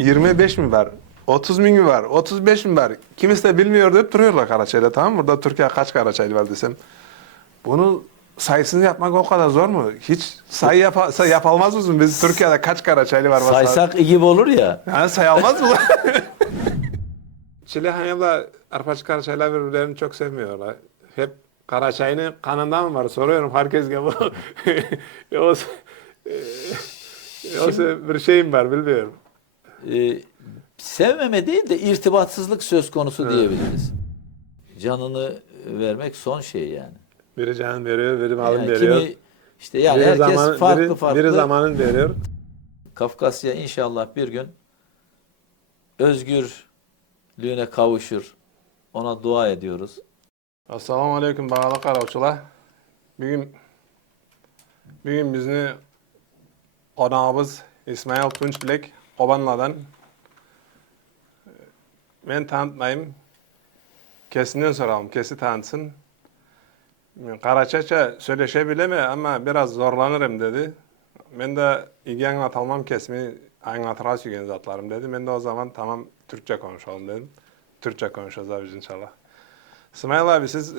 25 mi var? 30 bin mi var? 35 mi var? Kimisi de bilmiyor deyip duruyorlar Karaçay'da, tamam mı? Burada Türkiye kaç Karaçaylı var desem. Bunu sayısını yapmak o kadar zor mu? Hiç sayı yapamaz mısın? Biz Türkiye'de kaç Karaçaylı var mesela? Saysak iyi gibi olur ya. Yani sayılmaz mı? Çilehanyalı Arpaçı Karaçaylar birbirlerini çok sevmiyorlar. Hep Karaçay'ın kanında mı var? Soruyorum herkes gibi. Yoksa, yoksa bir şeyim var bilmiyorum. Ee, Sevmeme değil de irtibatsızlık söz konusu diyebiliriz. Canını vermek son şey yani. Biri can veriyor, biri malın Yani veriyor. kimi işte yani Biri herkes zaman, farklı biri farklı. zamanın veriyor. Kafkasya inşallah bir gün özgürlüğüne kavuşur. Ona dua ediyoruz. Assalamu aleyküm bağlı karavçular. Bugün bizni konağımız İsmail Tunçbilek Kobanla'dan. Ben tanıtmayayım. Kesinden soralım. Kesi tanıtsın. Karaçaça söyleşebilir mi ama biraz zorlanırım dedi. Ben de iyi anlatamam kesimi anlatıra sügen zatlarım dedi. Ben de o zaman tamam Türkçe konuşalım dedim. Türkçe konuşacağız biz inşallah. İsmail abi siz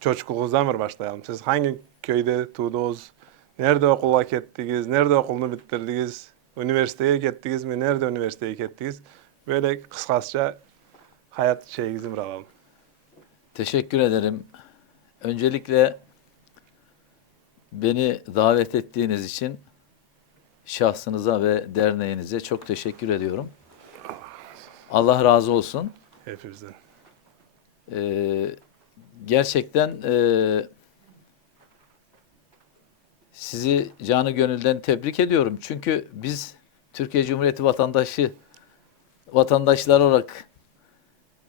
çocukluğunuzdan mı başlayalım? Siz hangi köyde doğdunuz? Nerede okula gittiniz? Nerede okulunu bitirdiniz? Üniversiteye gittiniz mi? Nerede üniversiteye gittiniz? Böyle kısaca hayat şeyinizi bir alalım. Teşekkür ederim. Öncelikle beni davet ettiğiniz için şahsınıza ve derneğinize çok teşekkür ediyorum. Allah razı olsun. Hepimizden. Gerçekten sizi canı gönülden tebrik ediyorum. Çünkü biz Türkiye Cumhuriyeti vatandaşları olarak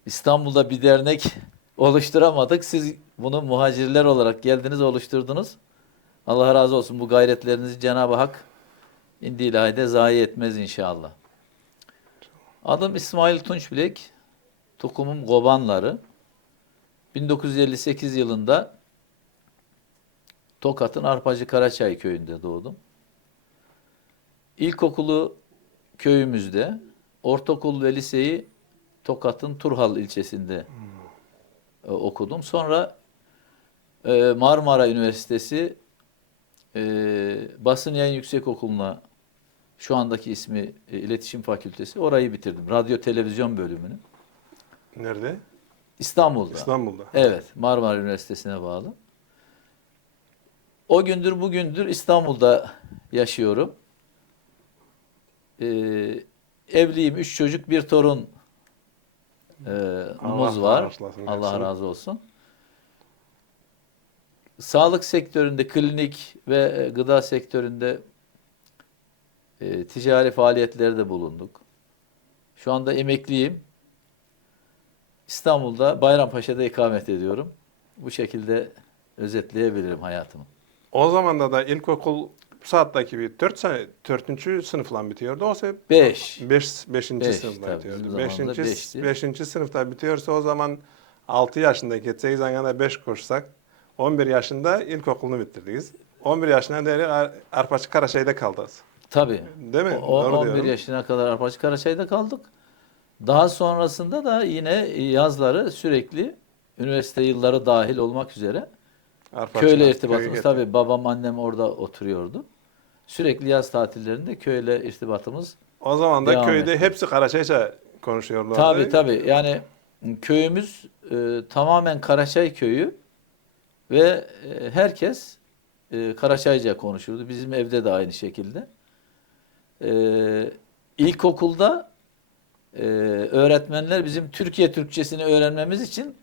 İstanbul'da bir dernek oluşturamadık. Siz bunu muhacirler olarak geldiniz, oluşturdunuz. Allah razı olsun. Bu gayretlerinizi Cenab-ı Hak indi ilahide zayi etmez inşallah. Adım İsmail Tunçbilek. Tokumum Gobanları. 1958 yılında Tokat'ın Arpacı Karaçay köyünde doğdum. İlkokulu köyümüzde, ortaokul ve liseyi Tokat'ın Turhal ilçesinde okudum. Sonra Marmara Üniversitesi Basın Yayın Yüksekokulu'na, şu andaki ismi İletişim Fakültesi, orayı bitirdim. Radyo Televizyon bölümünü. Nerede? İstanbul'da. İstanbul'da. Evet, Marmara Üniversitesi'ne bağlı. O gündür bugündür İstanbul'da yaşıyorum. Evliyim, 3 çocuk, bir torun muz var. bağışlasın Allah hepsini. razı olsun. Sağlık sektöründe, klinik ve gıda sektöründe ticari faaliyetlerde bulunduk. Şu anda emekliyim. İstanbul'da Bayrampaşa'da ikamet ediyorum. Bu şekilde özetleyebilirim hayatımı. O zaman da ilkokul saattaki bir 4. sınıfla bitiyordu. O sebeple 5. 5. sınıfla tabii, bitiyordu. bizim zamanımızda beşti. 5. sınıfta bitiyorsa o zaman 6 yaşındaki 8 ayında 5 koşsak 11 yaşında ilkokulunu bitirdiniz. 11 yaşına değerli Arpaçı Karaçay'da kaldınız. Tabii. Değil mi? Doğru 11 diyorum. yaşına kadar Arpaçı Karaçay'da kaldık. Daha sonrasında da yine yazları sürekli üniversite yılları dahil olmak üzere köyle Köye irtibatımız. gittin. Tabii babam annem orada oturuyordu. Sürekli yaz tatillerinde köyle irtibatımız O zaman da devam köyde etti. hepsi Karaçayca konuşuyorlardı. Tabii. Yani köyümüz tamamen Karaçay köyü ve herkes Karaçayca konuşurdu. Bizim evde de aynı şekilde. İlkokulda öğretmenler bizim Türkiye Türkçesini öğrenmemiz için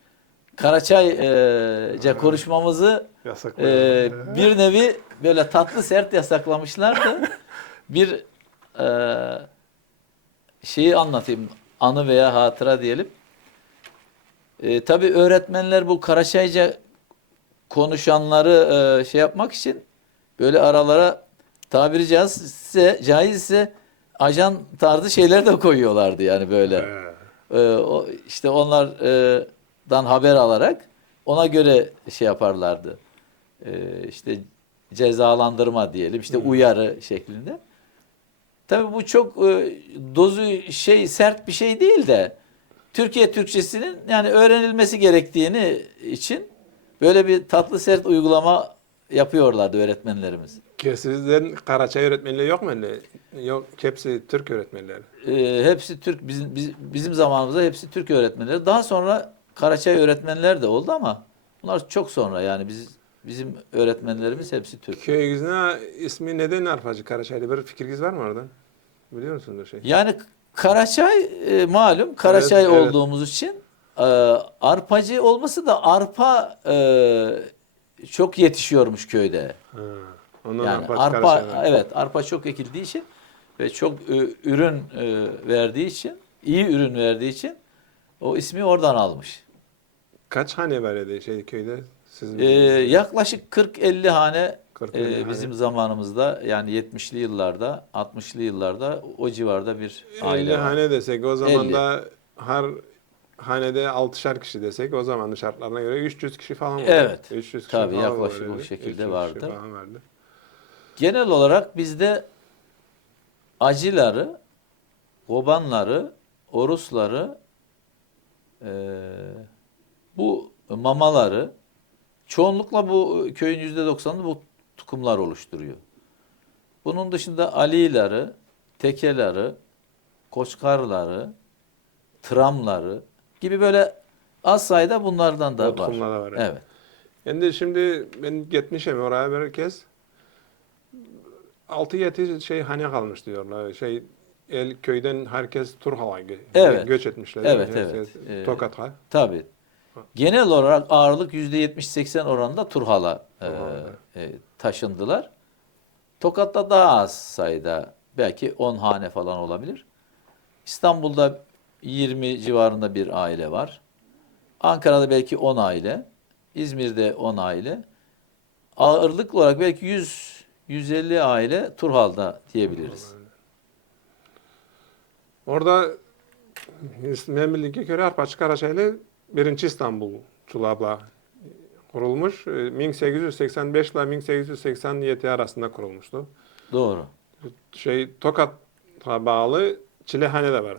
Karaçayca konuşmamızı Yasaklıyor. bir nevi böyle tatlı sert yasaklamışlardı. Bir şeyi anlatayım, anı veya hatıra diyelim. Tabii öğretmenler bu Karaçayca konuşanları şey yapmak için böyle aralara tabiri caizse ajan tarzı şeyler de koyuyorlardı yani böyle. İşte onlardan haber alarak ona göre şey yaparlardı. İşte cezalandırma diyelim, işte uyarı şeklinde. Tabii bu çok dozu sert bir şey değil de Türkiye Türkçesinin yani öğrenilmesi gerektiğini için böyle bir tatlı sert uygulama yapıyorlardı öğretmenlerimiz. Ki sizden Karaçay öğretmenliği yok mu? Yok, hepsi Türk öğretmenleri. Hepsi Türk, bizim zamanımızda hepsi Türk öğretmenleri. Daha sonra Karaçay öğretmenler de oldu ama bunlar çok sonra yani bizim öğretmenlerimiz hepsi Türk. Köyünüzün ismi neden Arpacı Karaçay'da? Bir fikriniz var mı oradan? Biliyor musunuz bir şey? Yani Karaçay malum Karaçay Evet, evet. olduğumuz için arpacı olması da arpa çok yetişiyormuş köyde. Ha, ondan Yani Arpacı arpa Karaçay var. evet arpa çok ekildiği için ve çok ürün verdiği için iyi ürün verdiği için o ismi oradan almış. Kaç hane var ya köyde? Sizin Yaklaşık 40-50 hane 40-50 hane. bizim zamanımızda yani 70'li yıllarda 60'lı yıllarda o civarda bir 50 aile var. hane desek o zaman 50. da her hanede 6'şar kişi desek o zamanın şartlarına göre 300 kişi falan var. Evet. 300 kişi Tabii falan yaklaşık var o yani. şekilde 300 kişi vardı. falan vardı. Genel olarak bizde acıları, kobanları, orusları, bu mamaları çoğunlukla bu köyün %90'ını bu tukumlar oluşturuyor. Bunun dışında alileri, tekeleri, koçkarları, tramları gibi böyle az sayıda bunlardan da O var. tutumlar da var. Yani. Evet. Şimdi ben gitmişim oraya bir kez. 6-7 hane kalmış diyorlar. Köyden herkes Turhal'a Evet. göç etmişler. değil mi? Evet, evet. Herkes Tokat'a. Tabii. Genel olarak ağırlık %70-80 oranında Turhal'a taşındılar. Tokat'ta daha az sayıda, belki 10 hane falan olabilir. İstanbul'da 20 civarında bir aile var. Ankara'da belki 10 aile. İzmir'de 10 aile. Ağırlık olarak belki 100-150 aile Turhal'da diyebiliriz. Orada ben bildiğime göre Arpacı Karaçay'la 1. İstanbul Çulabla kurulmuş. 1885 ile 1887 arasında kurulmuştu. Doğru. Tokat'a bağlı Çilehane de var.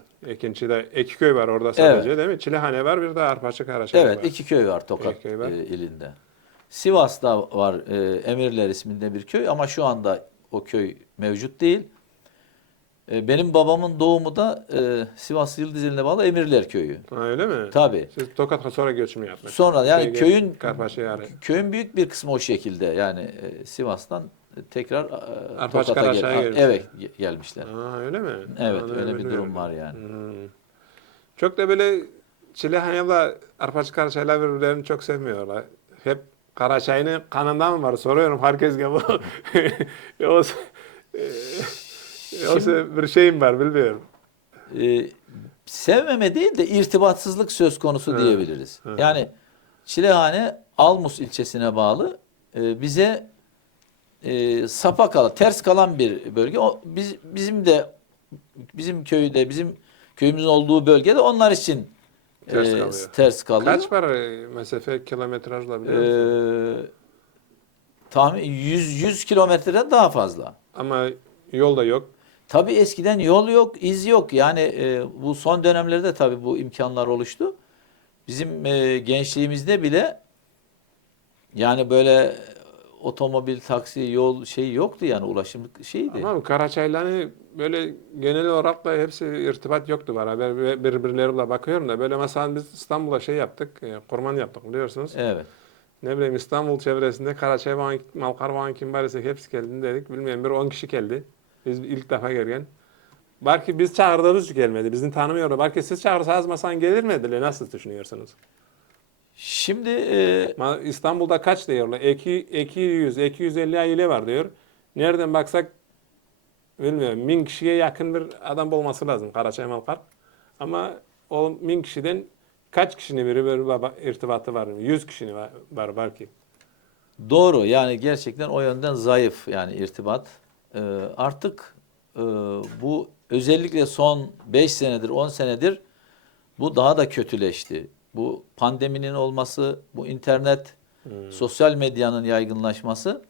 İki köy var orada sadece Evet. değil mi? Çilehane var, bir de Arpacı Karaçay Evet, var. 2 köy var Tokat İki köy var. ilinde. Sivas'ta var Emirler isminde bir köy ama şu anda o köy mevcut değil. Benim babamın doğumu da Sivas Yıldızeli'ne bağlı Emirler köyü. Ha, öyle mi? Tabii. Siz Tokat'a sonra göç mü yapmış? Sonra yani köyün büyük bir kısmı o şekilde yani Sivas'tan tekrar Arpacı Tokat'a Karaçay'a gelmişler. evet gelmişler. Ha, öyle mi? Evet, Ha, öyle bir bilmiyorum. durum var yani. Çok da böyle Çilehane'yle Arpacı Karaçay'la birbirlerini çok sevmiyorlar. Hep Karaçay'ın kanından mı var? Soruyorum herkes gibi. Yoksa bir şeyim var bilmiyorum. Sevmeme değil de irtibatsızlık söz konusu diyebiliriz. Yani Çilehane Almus ilçesine bağlı bize ters kalan bir bölge. Bizim köyde, bizim köyümüzün olduğu bölgede onlar için ters kalıyor. Kaç var mesafe kilometrajla biliyor musun? Tahmin 100 kilometreden daha fazla. Ama yol da yok. Tabii eskiden yol yok, iz yok. Yani bu son dönemlerde tabii bu imkanlar oluştu. Bizim gençliğimizde bile yani böyle otomobil, taksi, yol yoktu yani ulaşım şeydi. Ama Karaçay'la böyle genel olarak da hepsi irtibat yoktu beraber birbirleriyle bakıyorum da böyle mesela biz İstanbul'a yaptık, kurman yaptık biliyorsunuz. Evet. Ne bileyim İstanbul çevresinde Karaçay var, Malkar var, kim varsa hepsi geldi dedik. Bilmiyorum bir 10 kişi geldi. Biz ilk defa gelgen. Belki biz çağırdığımız için gelmedi. Bizi tanımıyorlar. Belki siz çağırsanız mesela gelir miydi? Nasıl düşünüyorsunuz? Şimdi İstanbul'da kaç diyorlar? 200-250 aile var diyor. Nereden baksak bilmiyorum 1000 kişiye yakın bir adam olması lazım Karaçay Malkar. Ama o 1000 kişiden kaç kişinin biri bir irtibatı var? 100 kişinin var belki. doğru yani gerçekten o yönden zayıf yani irtibat. Artık bu özellikle son 5 senedir 10 senedir bu daha da kötüleşti. Bu pandeminin olması, bu internet, sosyal medyanın yaygınlaşması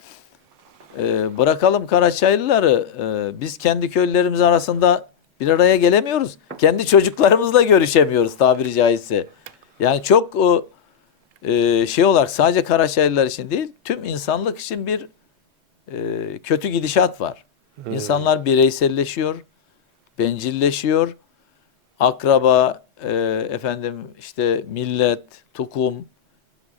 Bırakalım Karaçaylıları, biz kendi köylülerimiz arasında bir araya gelemiyoruz. Kendi çocuklarımızla görüşemiyoruz tabiri caizse. Yani çok şey olarak sadece Karaçaylılar için değil, tüm insanlık için bir kötü gidişat var. İnsanlar bireyselleşiyor, bencilleşiyor. Akraba, efendim işte millet, tukum,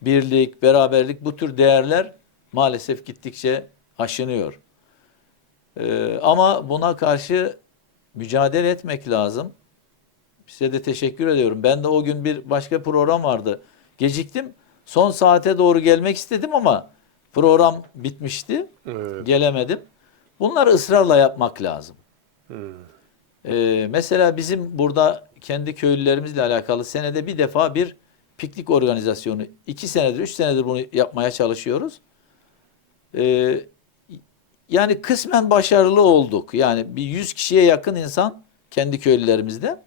birlik, beraberlik bu tür değerler maalesef gittikçe aşınıyor. Ama buna karşı mücadele etmek lazım. Size de teşekkür ediyorum. Ben de o gün bir başka program vardı. Geciktim. Son saate doğru gelmek istedim ama program bitmişti. Evet. Gelemedim. Bunları ısrarla yapmak lazım. Mesela bizim burada kendi köylülerimizle alakalı senede bir defa bir piknik organizasyonu. 2 senedir, 3 senedir bunu yapmaya çalışıyoruz. Yani kısmen başarılı olduk. Yani bir 100 kişiye yakın insan kendi köylülerimizde.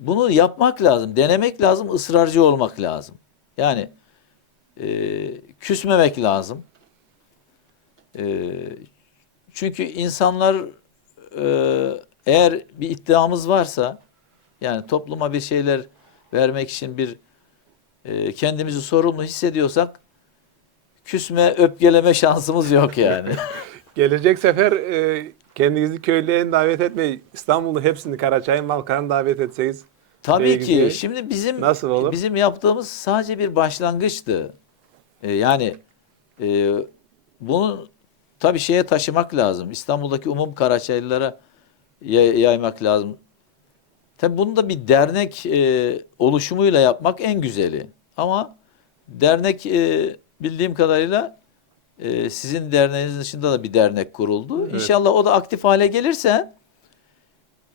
Bunu yapmak lazım, denemek lazım, ısrarcı olmak lazım. Yani küsmemek lazım. Çünkü insanlar eğer bir iddiamız varsa, yani topluma bir şeyler vermek için bir kendimizi sorumlu hissediyorsak, küsme, öpkeleme şansımız yok yani. Gelecek sefer kendinizi köylüye davet etmeyi, İstanbul'un hepsini, Karaçay'ın, Malkara'nı davet etseniz. Tabii ki. Beylikdüzü'ye Şimdi nasıl olur? bizim yaptığımız sadece bir başlangıçtı. Yani bunu tabii şeye taşımak lazım. İstanbul'daki umum Karaçaylılara yaymak lazım. Tabii bunu da bir dernek oluşumuyla yapmak en güzeli. Ama dernek bildiğim kadarıyla sizin derneğinizin dışında da bir dernek kuruldu. Evet. İnşallah o da aktif hale gelirse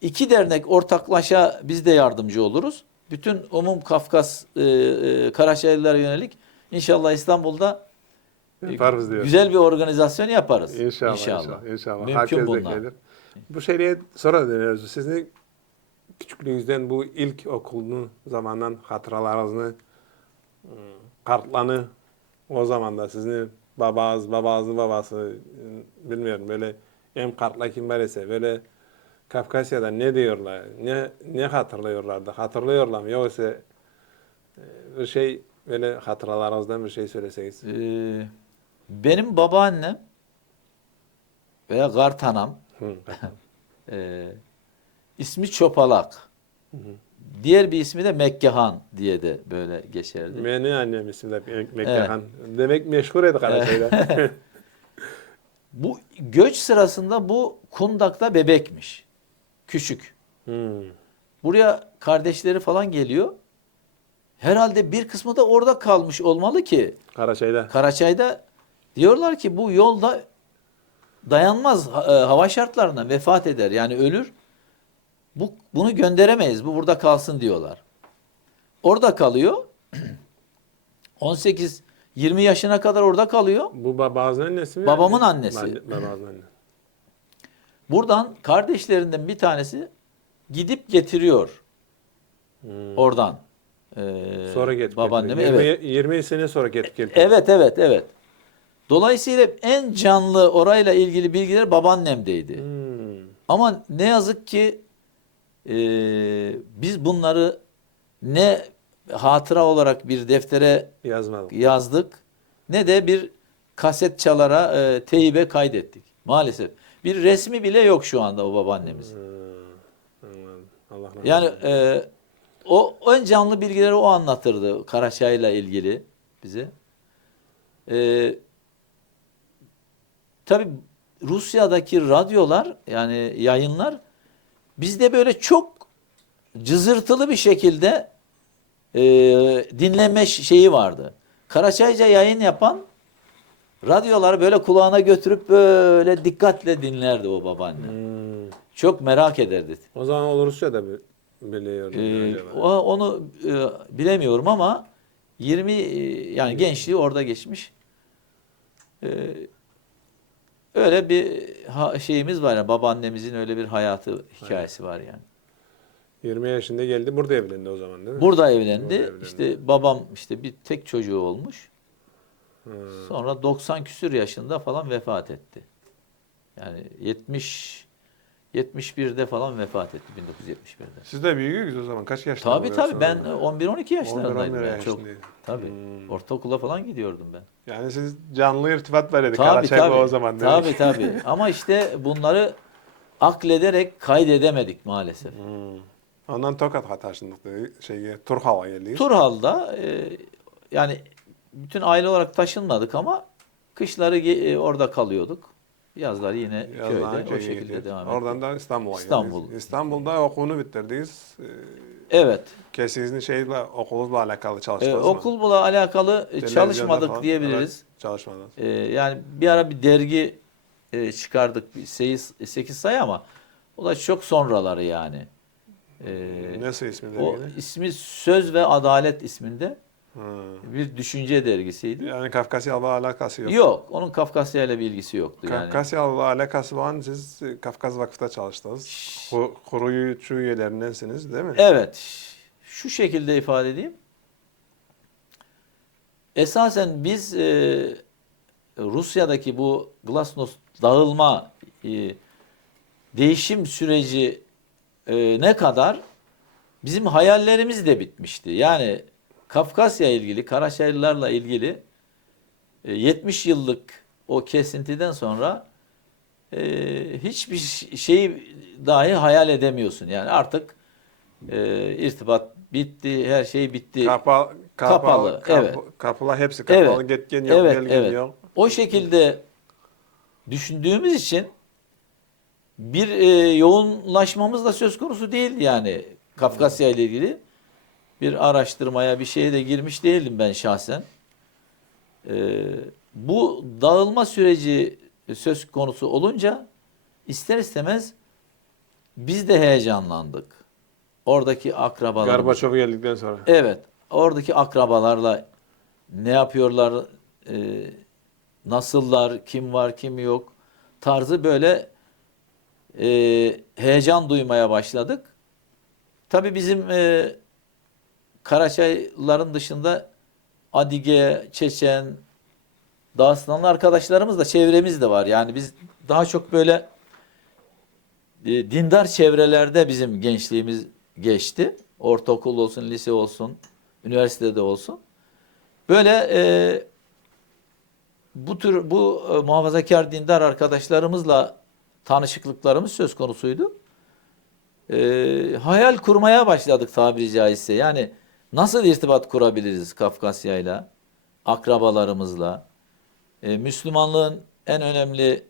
2 dernek ortaklaşa biz de yardımcı oluruz. Bütün umum Kafkas Karaçaylılara yönelik inşallah İstanbul'da Yaparız diyor. güzel bir organizasyon yaparız. İnşallah, İnşallah. inşallah. Mümkün Herkes bunlar. beklenir. Bu şeye sonra dönüyoruz. Sizin küçüklüğünüzden bu ilk okulun zamandan hatıralarınızı, kartlarını o zaman da sizin babanızın babası, bilmiyorum böyle hem kartla kim ise böyle Kafkasya'da ne diyorlar, ne hatırlıyorlardı, hatırlıyorlar mı? Yoksa bir şey böyle hatıralarınızdan bir şey söyleseniz. Benim babaannem veya Gartanam Hı. ismi Çopalak. Diğer bir ismi de Mekkehan diye de böyle geçerdi. Benim annem ismi de Mekkehan. Demek meşhur edi Karaçay'da. Bu göç sırasında bu Kundak'ta bebekmiş. Küçük. Buraya kardeşleri falan geliyor. Herhalde bir kısmı da orada kalmış olmalı ki. Karaçay'da. Karaçay'da diyorlar ki bu yolda dayanmaz hava şartlarına vefat eder. Yani ölür. Bunu gönderemeyiz. Bu burada kalsın diyorlar. Orada kalıyor. 18-20 yaşına kadar orada kalıyor. Bu babanızın annesi mi? Babamın annesi. Babanızın annesi. Buradan kardeşlerinden bir tanesi gidip getiriyor. Oradan. Sonra getirip babaannemi. 20, Evet. 20 sene sonra getirip Evet. Dolayısıyla en canlı orayla ilgili bilgiler babaannemdeydi. Ama ne yazık ki biz bunları ne hatıra olarak bir deftere yazmadım. yazdık ne de bir kaset çalara teybe kaydettik. Maalesef. Bir resmi bile yok şu anda o babaannemiz. Anladım. Allah rahmet Yani eylesin. o en canlı bilgileri o anlatırdı Karaçay'la ilgili bize. Tabii Rusya'daki radyolar yani yayınlar bizde böyle çok cızırtılı bir şekilde dinleme şeyi vardı. Karaçayca yayın yapan radyoları böyle kulağına götürüp böyle dikkatle dinlerdi o babaanne. Çok merak ederdi. O zaman o Rusça da biliyorum. acaba. Onu bilemiyorum ama 20 yani gençliği orada geçmiş. Öyle bir şeyimiz var ya, babaannemizin öyle bir hayatı hikayesi var yani. 20 yaşında geldi, burada evlendi o zaman değil mi? Burada evlendi. Burada evlendi. İşte babam işte bir tek çocuğu olmuş. Sonra 90 küsür yaşında falan vefat etti. Yani 71'de falan vefat etti, 1971'de. Siz de büyüksünüz o zaman. Kaç yaşında Tabii oluyorsunuz? ben 11-12 yaşlarındaydım 11-12 ben çok. yaşındayım. Tabii. Ortaokula falan gidiyordum ben. Yani siz canlı irtibat var Tabii Karaçay'la o tabii. zaman demek. Tabii. Ama işte bunları aklederek kaydedemedik maalesef. Ondan Tokat'a taşındık dedi. Turhal'a geldik. Turhal'da yani bütün aile olarak taşınmadık ama kışları orada kalıyorduk. Yazları yine Yazdan köyde o köye şekilde gidiyoruz. devam ettik. Oradan da İstanbul'a İstanbul. geldiniz. İstanbul'da okulunu bitirdiniz. Evet. Kesinlikle okulunuzla alakalı çalıştınız mı? Okulla alakalı Televizyonda çalışmadık falan. diyebiliriz. Evet, çalışmadınız. Yani bir ara bir dergi çıkardık, 8 sayı ama o da çok sonraları yani. Nasıl ismi O derginin? ismi Söz ve Adalet isminde Hı. bir düşünce dergisiydi. Yani Kafkasyalı alakası yok. Yok, onun Kafkasya ile bir ilgisi yoktu yani. Kafkasyalı alakası var. Siz Kafkas Vakfı'da çalıştınız. Koruyucu üyelerindensiniz değil mi? Evet, şu şekilde ifade edeyim. Esasen biz Rusya'daki bu Glasnost dağılma değişim süreci ne kadar bizim hayallerimiz de bitmişti. Yani Kafkasya ilgili, Karaçaylılarla ilgili 70 yıllık o kesintiden sonra hiçbir şeyi dahi hayal edemiyorsun. Yani artık irtibat bitti, her şey bitti. Kapalı, evet. Kapılar hepsi kapalı. Evet, Gitgen yok, evet, gelgen evet. yok. O şekilde düşündüğümüz için bir yoğunlaşmamız da söz konusu değildi yani Kafkasya ile ilgili. Bir araştırmaya bir şeye de girmiş değilim ben şahsen. Bu dağılma süreci söz konusu olunca ister istemez biz de heyecanlandık. Oradaki akrabalarımız. Gorbaçov geldikten sonra. Evet, oradaki akrabalarla ne yapıyorlar, e, nasıllar, kim var, kim yok tarzı böyle heyecan duymaya başladık. Tabii bizim Karaçaylıların dışında Adige, Çeçen, Dağıstanlı arkadaşlarımız da çevremiz de var. Yani biz daha çok böyle dindar çevrelerde bizim gençliğimiz geçti. Ortaokul olsun, lise olsun, üniversitede olsun. Böyle bu muhafazakar dindar arkadaşlarımızla tanışıklıklarımız söz konusuydu. Hayal kurmaya başladık tabiri caizse. Yani nasıl irtibat kurabiliriz Kafkasya'yla, akrabalarımızla? Müslümanlığın en önemli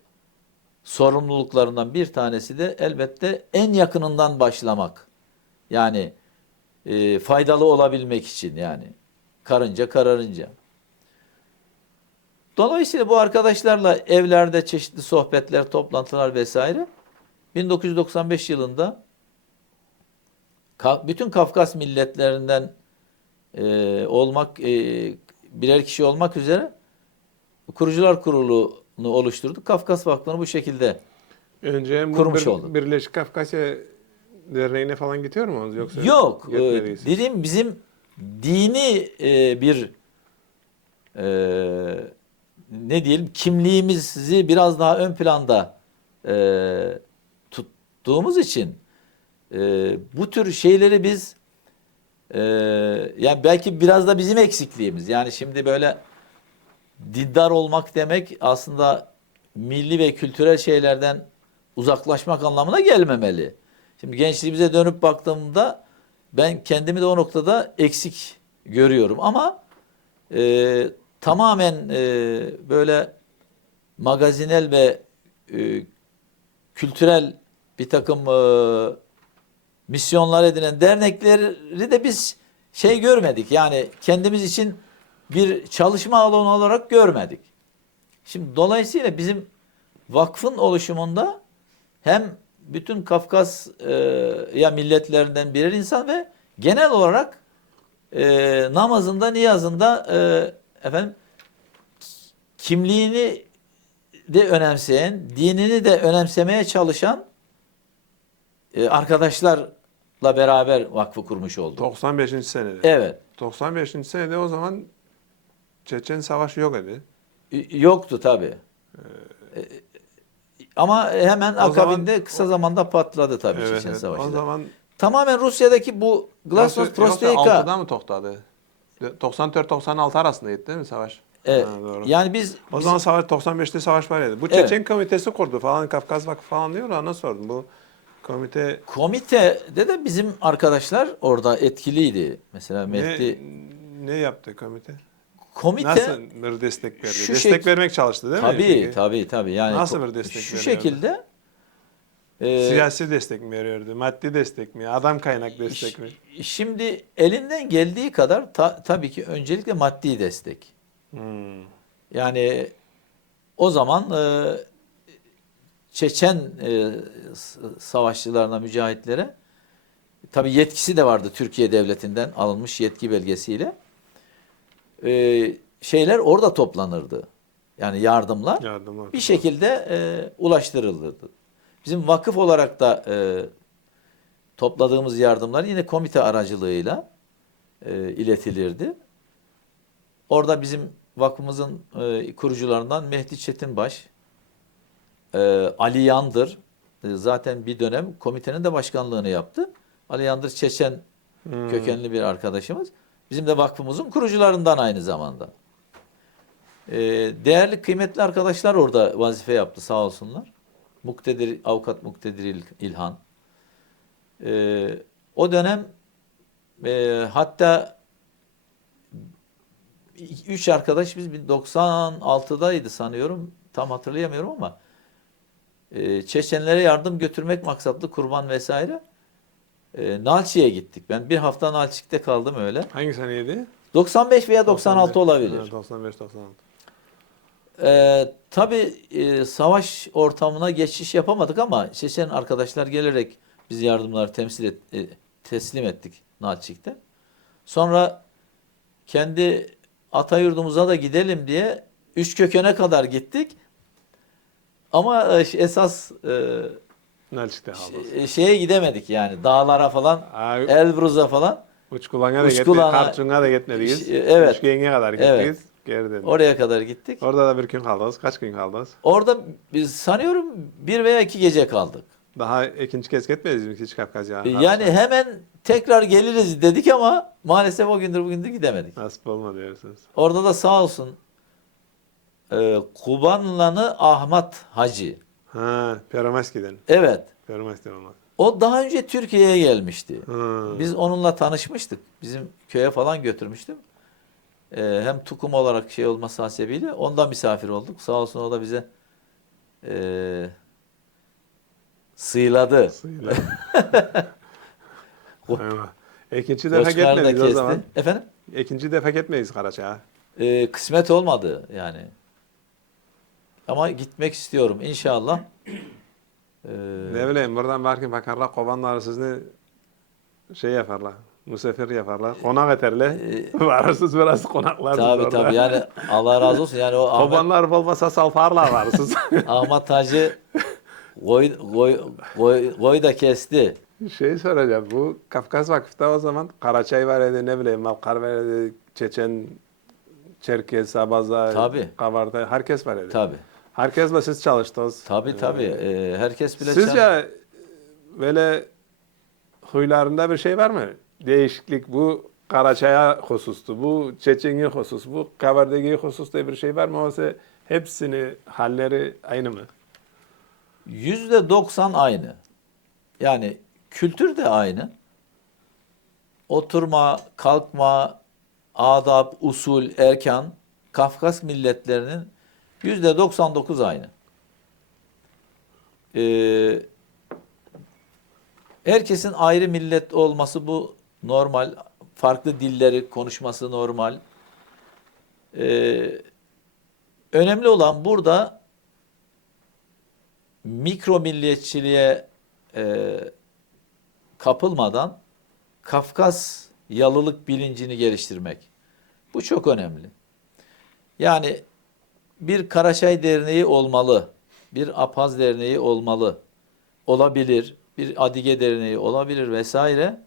sorumluluklarından bir tanesi de elbette en yakınından başlamak. Yani faydalı olabilmek için yani. Karınca kararınca. Dolayısıyla bu arkadaşlarla evlerde çeşitli sohbetler, toplantılar vesaire 1995 yılında bütün Kafkas milletlerinden birer kişi olmak üzere Kurucular Kurulu'nu oluşturduk. Kafkas Vakfı'nı bu şekilde Önce bu kurmuş olduk. Birleşik Kafkasya Derneği'ne falan gidiyor musunuz yoksa? Yok. Gitmediyseniz? Dediğim bizim dini bir ne diyelim kimliğimizi biraz daha ön planda tuttuğumuz için bu tür şeyleri biz yani belki biraz da bizim eksikliğimiz. Yani şimdi böyle dindar olmak demek aslında milli ve kültürel şeylerden uzaklaşmak anlamına gelmemeli. Şimdi gençliğimize dönüp baktığımda ben kendimi de o noktada eksik görüyorum ama tamamen böyle magazinel ve kültürel bir takım misyonlar edinen dernekleri de biz görmedik. Yani kendimiz için bir çalışma alanı olarak görmedik. Şimdi dolayısıyla bizim vakfın oluşumunda hem bütün Kafkasya milletlerinden birer insan ve genel olarak namazında, niyazında kimliğini de önemseyen, dinini de önemsemeye çalışan arkadaşlarla beraber vakfı kurmuş olduk. 95. senede. Evet. 95. senede o zaman Çeçen Savaşı yok idi. Yoktu tabii. Ama hemen O zaman- akabinde kısa zamanda patladı tabii Evet, Çeçen evet. Savaşı O da. zaman Tamamen Rusya'daki bu Glasnost yoksa Prosteika 6'da mı toxtadı? 94-96 arasındaydı değil mi savaş? e, Ha, doğru. yani biz O zaman savaş 95'te savaş var ya. Bu Evet. Çeçen komitesi kurdu falan, Kafkas Vakfı falan diyorlar. Ona sordum. Bu komite komitede de bizim arkadaşlar orada etkiliydi. Mesela Mehdi ne yaptı komite? komite Nasıl bir destek verdi? şu Destek şek- vermek çalıştı değil mi? tabii Çünkü tabii yani nasıl bir destek şu veriyordu? şekilde Siyasi destek mi veriyordu? Maddi destek mi? Adam kaynak destek mi? şimdi elinden geldiği kadar tabii ki öncelikle maddi destek. Hmm. Yani o zaman Çeçen savaşçılarına, mücahitlere tabii yetkisi de vardı Türkiye Devleti'nden alınmış yetki belgesiyle. Şeyler orada toplanırdı. Yani yardımlar Yardım orada. bir şekilde ulaştırılırdı. Bizim vakıf olarak da topladığımız yardımlar yine komite aracılığıyla iletilirdi. Orada bizim vakfımızın kurucularından Mehdi Çetinbaş, Ali Yandır zaten bir dönem komitenin de başkanlığını yaptı. Ali Yandır Çeçen kökenli bir arkadaşımız. Bizim de vakfımızın kurucularından aynı zamanda. Değerli kıymetli arkadaşlar orada vazife yaptı sağ olsunlar. Avukat Muktedir İlhan. O dönem hatta 3 arkadaş biz 96'daydı sanıyorum. Tam hatırlayamıyorum ama Çeçenlere yardım götürmek maksatlı kurban vesaire Nalçik'e gittik. Ben bir hafta Nalçik'te kaldım öyle. Hangi seneydi? 95 veya 96 95. olabilir. Ha, 95-96. Tabii savaş ortamına geçiş yapamadık ama Çeçen arkadaşlar gelerek biz yardımları teslim ettik Nalçik'te. Sonra kendi Atayurdumuza da gidelim diye Üçköken'e kadar gittik. Ama esas Nalçik'te kaldı. şeye gidemedik yani dağlara falan, Abi, Elbruz'a falan. Uçkulağına da gitmedik, Uçkulağına- Karçun'a da gitmediyiz. Evet. Üçgen'e kadar Evet. gittik. Geri döndük. Oraya kadar gittik. Orada da bir gün kaldınız. Kaç gün kaldınız? Orada biz sanıyorum 1 veya 2 gece kaldık. Daha ikinci kez gitmediniz mi hiç Kafkasya? Yani hemen tekrar geliriz dedik ama maalesef o gündür bugündür gidemedik. Nasip olmadı diyorsunuz. Orada da sağ olsun Kubanlanı Ahmet Hacı. Ha, Peromaski'den. Evet. Peromaski'den olmaz. O daha önce Türkiye'ye gelmişti. Ha. Biz onunla tanışmıştık. Bizim köye falan götürmüştüm. Hem tukum olarak şey olması hasebiyle onda misafir olduk. Sağ olsun o da bize sığladı. Suyla. Eyvah. İkinci defa Koçkarı da gitmediniz o kesti. zaman. Efendim? İkinci defa gitmeyiz Karaçay'a. Kısmet olmadı yani. Ama gitmek istiyorum inşallah. Ne bileyim buradan belki bakarlar kovanlar sizi şey yaparlar. Musafir yaparlar. Konak ederler. Varırsız biraz konaklarsınız Tabii orada. tabii yani Allah razı olsun. Yani o Kovanlar olmasa salfarlar varsız. Ahmet Hacı goy da kesti. Şey soracağım. Bu Kafkas Vakfı'da o zaman Karaçay var idi, ne bileyim Malkar var idi, Çeçen, Çerkez, Abaza, Tabii. Kabarda herkes var idi. Tabii. Herkesle siz çalıştınız. Tabii. Herkes bile Sizce böyle huylarında bir şey var mı? Değişiklik bu Karaçay'a husustu, bu Çeçen'e husus, bu Kabardag'e husus diye bir şey var mı? Oysa hepsini halleri aynı mı? %90 aynı. Yani kültür de aynı. Oturma, kalkma, adab, usul, erkan, Kafkas milletlerinin %99 aynı. Herkesin ayrı millet olması bu normal. Farklı dilleri konuşması normal. Önemli olan burada mikro milliyetçiliğe kapılmadan Kafkas yalılık bilincini geliştirmek. Bu çok önemli. Yani bir Karaçay Derneği olmalı, bir Apaz Derneği olmalı, olabilir, bir Adige Derneği olabilir vesaire.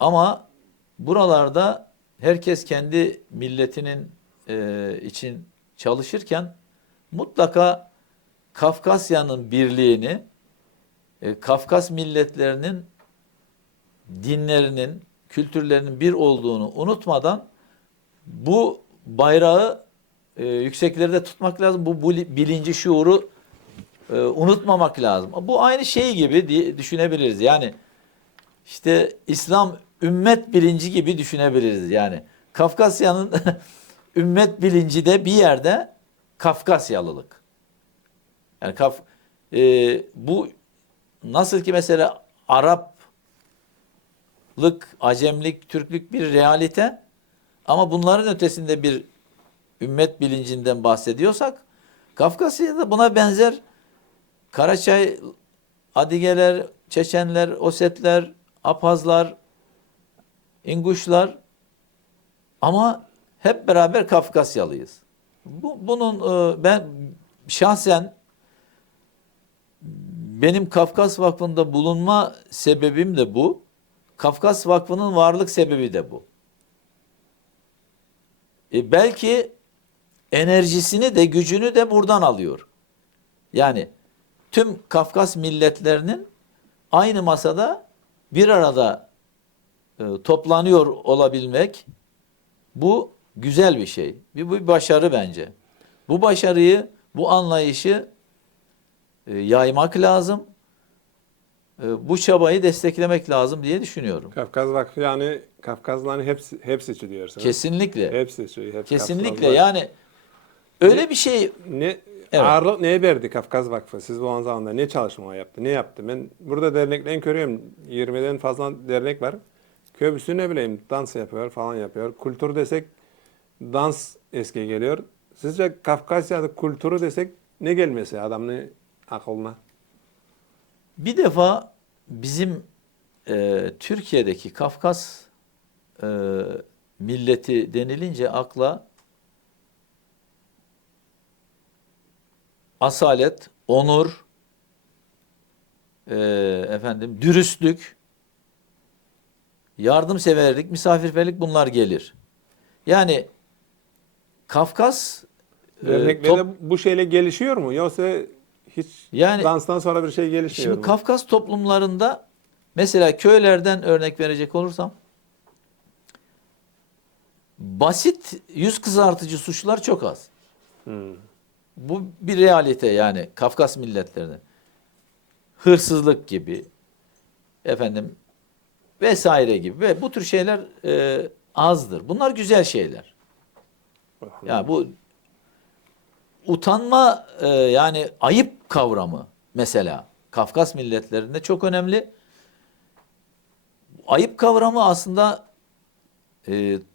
Ama buralarda herkes kendi milletinin için çalışırken mutlaka Kafkasya'nın birliğini, Kafkas milletlerinin dinlerinin, kültürlerinin bir olduğunu unutmadan bu bayrağı yükseklerde tutmak lazım. Bu bilinci, şuuru unutmamak lazım. Bu aynı şey gibi diye düşünebiliriz. Yani işte İslam ümmet bilinci gibi düşünebiliriz. Yani Kafkasya'nın ümmet bilinci de bir yerde Kafkasyalılık. Yani bu nasıl ki mesela Araplık, Acemlik, Türklük bir realite ama bunların ötesinde bir ümmet bilincinden bahsediyorsak Kafkasya'da buna benzer Karaçay, Adigeler, Çeçenler, Osetler, Apazlar, İnguşlar ama hep beraber Kafkasyalıyız. Bunun ben şahsen benim Kafkas Vakfı'nda bulunma sebebim de bu. Kafkas Vakfı'nın varlık sebebi de bu. Belki enerjisini de gücünü de buradan alıyor. Yani tüm Kafkas milletlerinin aynı masada bir arada toplanıyor olabilmek bu güzel bir şey. Bu bir başarı bence. Bu başarıyı, bu anlayışı yaymak lazım. Bu çabayı desteklemek lazım diye düşünüyorum. Kafkas Vakfı yani Kafkasların hepsi için diyorsunuz. Kesinlikle. Hepsi için. Hep Kesinlikle. Kafkaslar. Yani öyle bir şey. Ne Evet. ağırlık neye verdi Kafkas Vakfı? Siz bu an zamanda ne çalışma yaptı? Ne yaptı? Ben burada derneklerini görüyorum. 20'den fazla dernek var. Köbüsü ne bileyim dans yapıyor falan yapıyor. Kültür desek dans eski geliyor. Sizce Kafkasya'da kültürü desek ne gelmesi adamın aklına? Bir defa bizim Türkiye'deki Kafkas milleti denilince akla asalet, onur, dürüstlük, yardımseverlik, misafirperverlik bunlar gelir. Yani Kafkas Dernekleri bu şeyle gelişiyor mu? Yoksa hiç Yani danstan sonra bir şey gelişmiyor şimdi mu? Kafkas toplumlarında mesela köylerden örnek verecek olursam basit yüz kızartıcı suçlar çok az. Hmm. Bu bir realite yani Kafkas milletlerinde. Hırsızlık gibi vesaire gibi ve bu tür şeyler azdır. Bunlar güzel şeyler. Yani bu utanma yani ayıp kavramı mesela Kafkas milletlerinde çok önemli. Ayıp kavramı aslında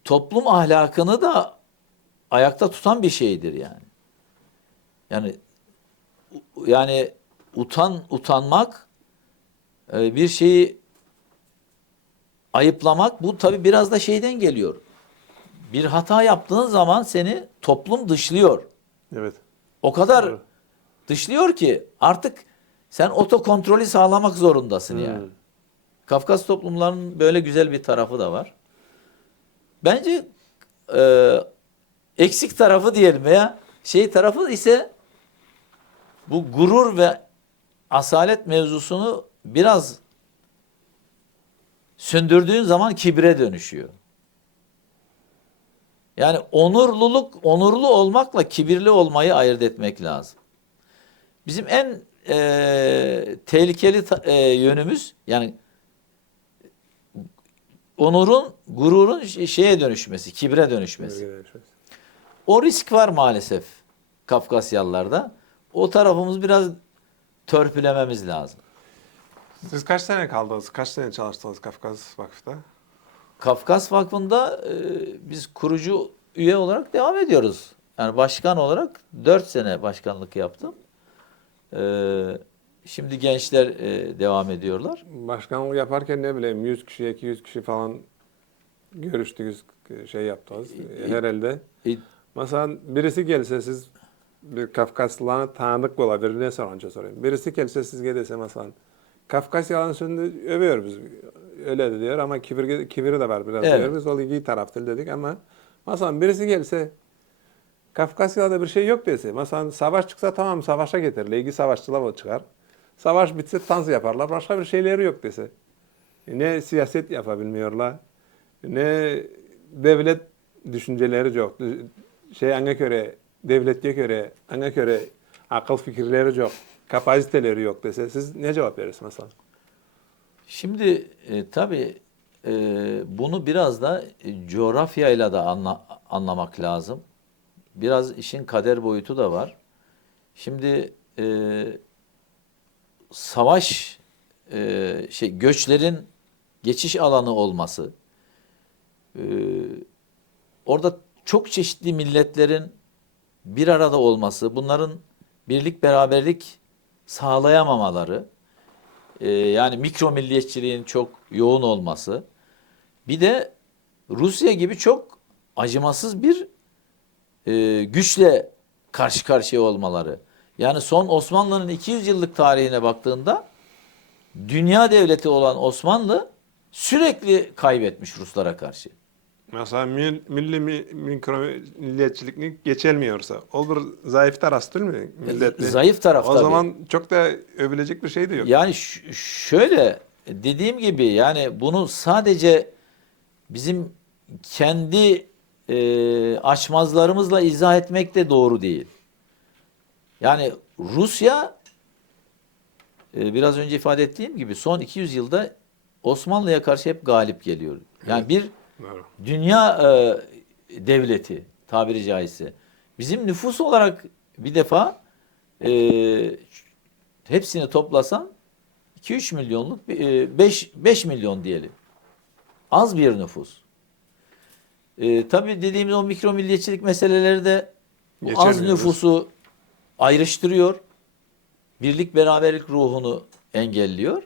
toplum ahlakını da ayakta tutan bir şeydir yani. Yani utanmak bir şeyi ayıplamak bu tabii biraz da şeyden geliyor. Bir hata yaptığın zaman seni toplum dışlıyor. Evet. O kadar Doğru. dışlıyor ki artık sen otokontrolü sağlamak zorundasın yani. Hmm. Kafkas toplumlarının böyle güzel bir tarafı da var. Bence eksik tarafı diyelim veya şey tarafı ise bu gurur ve asalet mevzusunu biraz söndürdüğün zaman kibre dönüşüyor. Yani onurlu olmakla kibirli olmayı ayırt etmek lazım. Bizim en tehlikeli yönümüz yani gururun şeye dönüşmesi, kibre dönüşmesi. O risk var maalesef Kafkasyalılarda. O tarafımız biraz törpülememiz lazım. Siz kaç sene kaldınız? Kaç sene çalıştınız Kafkas Vakfı'da? Kafkas Vakfı'nda biz kurucu üye olarak devam ediyoruz. Yani başkan olarak 4 sene başkanlık yaptım. Şimdi gençler devam ediyorlar. Başkanlık yaparken ne bileyim 100 kişi, 200 kişi falan görüştük, şey yaptınız herhalde. E, Mesela birisi gelse siz bir Kafkaslılarına tanıdık olabilir. Ne sorunca sorayım. Birisi gelse siz gelirse mesela Kafkasyalıların sözünü övüyor biz. Öyle de diyor ama kibiri de var biraz Evet. diyor. Biz o iyi taraftır dedik ama mesela birisi gelse Kafkasya'da bir şey yok dese. Mesela savaş çıksa tamam savaşa getirirler. İlgi savaşçılar çıkar. Savaş bitse tanz yaparlar. Başka bir şeyleri yok dese. Ne siyaset yapabilmiyorlar. Ne devlet düşünceleri yok. Ana göre, devletke göre, ana göre akıl fikirleri yok. Kapasiteleri yok dese. Siz ne cevap verirsiniz mesela? Şimdi tabii bunu biraz da coğrafyayla da anlamak lazım. Biraz işin kader boyutu da var. Şimdi savaş göçlerin geçiş alanı olması, e, orada çok çeşitli milletlerin bir arada olması, bunların birlik beraberlik sağlayamamaları, yani mikro milliyetçiliğin çok yoğun olması, bir de Rusya gibi çok acımasız bir güçle karşı karşıya olmaları. Yani son Osmanlı'nın 200 yıllık tarihine baktığında dünya devleti olan Osmanlı sürekli kaybetmiş Ruslara karşı. Mesela mikro milliyetçilik geçelmiyorsa olur zayıf taraf değil mi milletli? Zayıf taraf O tabii. zaman çok da övülecek bir şey de yok. Yani şöyle dediğim gibi yani bunu sadece bizim kendi açmazlarımızla izah etmek de doğru değil. Yani Rusya biraz önce ifade ettiğim gibi son 200 yılda Osmanlı'ya karşı hep galip geliyor. Yani bir Doğru. dünya devleti tabiri caizse. Bizim nüfus olarak bir defa e, hepsini toplasan 2-3 milyonluk 5 milyon diyelim. Az bir nüfus. Tabii dediğimiz o mikro milliyetçilik meseleleri de bu az Geçemiyoruz. nüfusu ayrıştırıyor. Birlik beraberlik ruhunu engelliyor.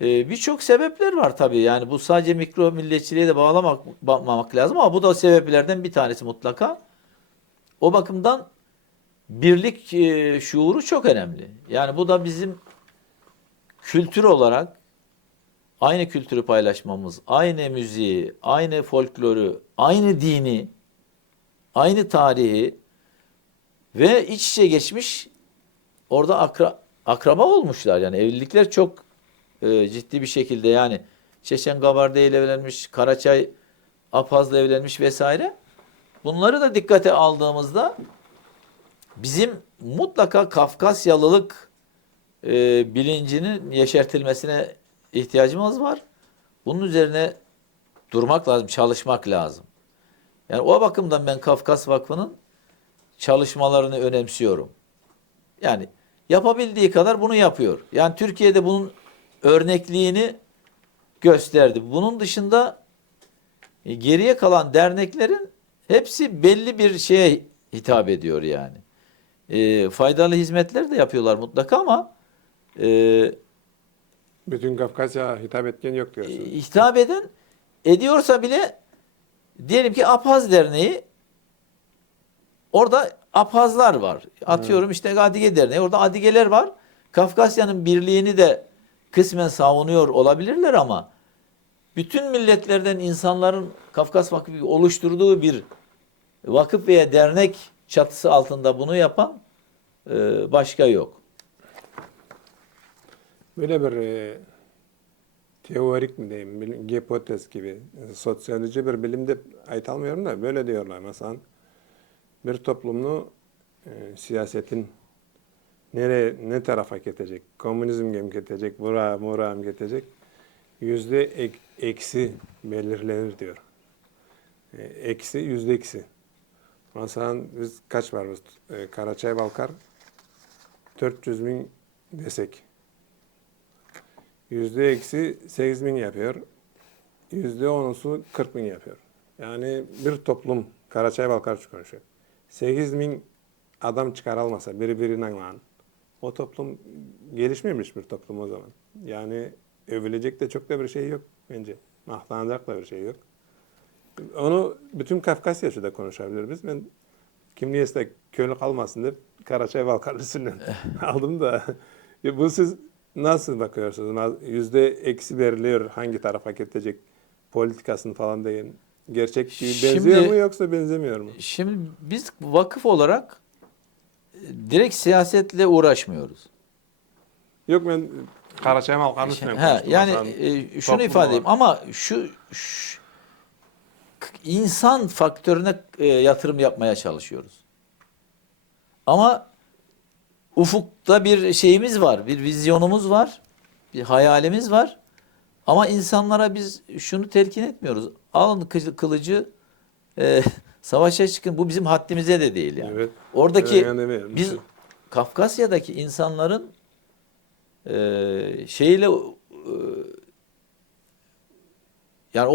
Birçok sebepler var tabii. Yani bu sadece mikro milliyetçiliğe de bakmamak lazım ama bu da sebeplerden bir tanesi mutlaka. O bakımdan birlik şuuru çok önemli. Yani bu da bizim kültür olarak aynı kültürü paylaşmamız, aynı müziği, aynı folkloru, aynı dini, aynı tarihi ve iç içe geçmiş orada akraba olmuşlar. Yani evlilikler çok ciddi bir şekilde yani Çeçen Gabarde ile evlenmiş, Karaçay Apaz'la evlenmiş vesaire. Bunları da dikkate aldığımızda bizim mutlaka Kafkasyalılık bilincinin yeşertilmesine ihtiyacımız var. Bunun üzerine durmak lazım, çalışmak lazım. Yani o bakımdan ben Kafkas Vakfı'nın çalışmalarını önemsiyorum. Yani yapabildiği kadar bunu yapıyor. Yani Türkiye'de bunun örnekliğini gösterdi. Bunun dışında geriye kalan derneklerin hepsi belli bir şeye hitap ediyor yani. Faydalı hizmetler de yapıyorlar mutlaka ama Bütün Kafkasya hitap etken yok diyorsun. hitap ediyorsa bile diyelim ki Apaz Derneği orada Apazlar var. Atıyorum işte Adige Derneği orada Adigeler var. Kafkasya'nın birliğini de kısmen savunuyor olabilirler ama bütün milletlerden insanların Kafkas Vakfı oluşturduğu bir vakıf veya dernek çatısı altında bunu yapan başka yok. Böyle bir teorik mi diyeyim, hipotez gibi, sosyoloji bir bilimde ait almıyorum da böyle diyorlar. Mesela bir toplumlu siyasetin ne tarafa gidecek, komünizm mi gidecek, buraya mı gidecek, eksi belirlenir diyor. Yüzde eksi. Mesela biz kaç var? Karaçay Balkar 400 bin desek. Yüzde eksi 8 bin yapıyor. Yüzde 10'usu 40 bin yapıyor. Yani bir toplum, Karaçay Balkar konuşuyor. 8 bin adam çıkarılmasa birbirinden lan. O toplum gelişmemiş bir toplum o zaman. Yani övülecek de çok da bir şey yok bence. Mahlanacak da bir şey yok. Onu bütün Kafkasya da konuşabiliriz biz. Ben kimliğe köylü kalmasın diye Karaçay Balkarlısı'ndan aldım da. Bu siz nasıl bakıyorsunuz? Yüzde eksi veriliyor hangi tarafa gidecek politikasını falan deyin. Gerçek gibi Şimdi- benziyor mu yoksa benzemiyor mu? Şimdi biz vakıf olarak direkt siyasetle uğraşmıyoruz. Yok ben Karaçay Malkan'ın üstüne He, konuştum. yani Mesela şunu toplum ifade edeyim olarak. ama insan faktörüne yatırım yapmaya çalışıyoruz. Ama ufukta bir şeyimiz var, bir vizyonumuz var, bir hayalimiz var. Ama insanlara biz şunu telkin etmiyoruz. Alın kılıcı, e, savaşa çıkın. Bu bizim haddimize de değil yani. evet. Oradaki Yani demiyorum. biz Kafkasya'daki insanların şeyle yani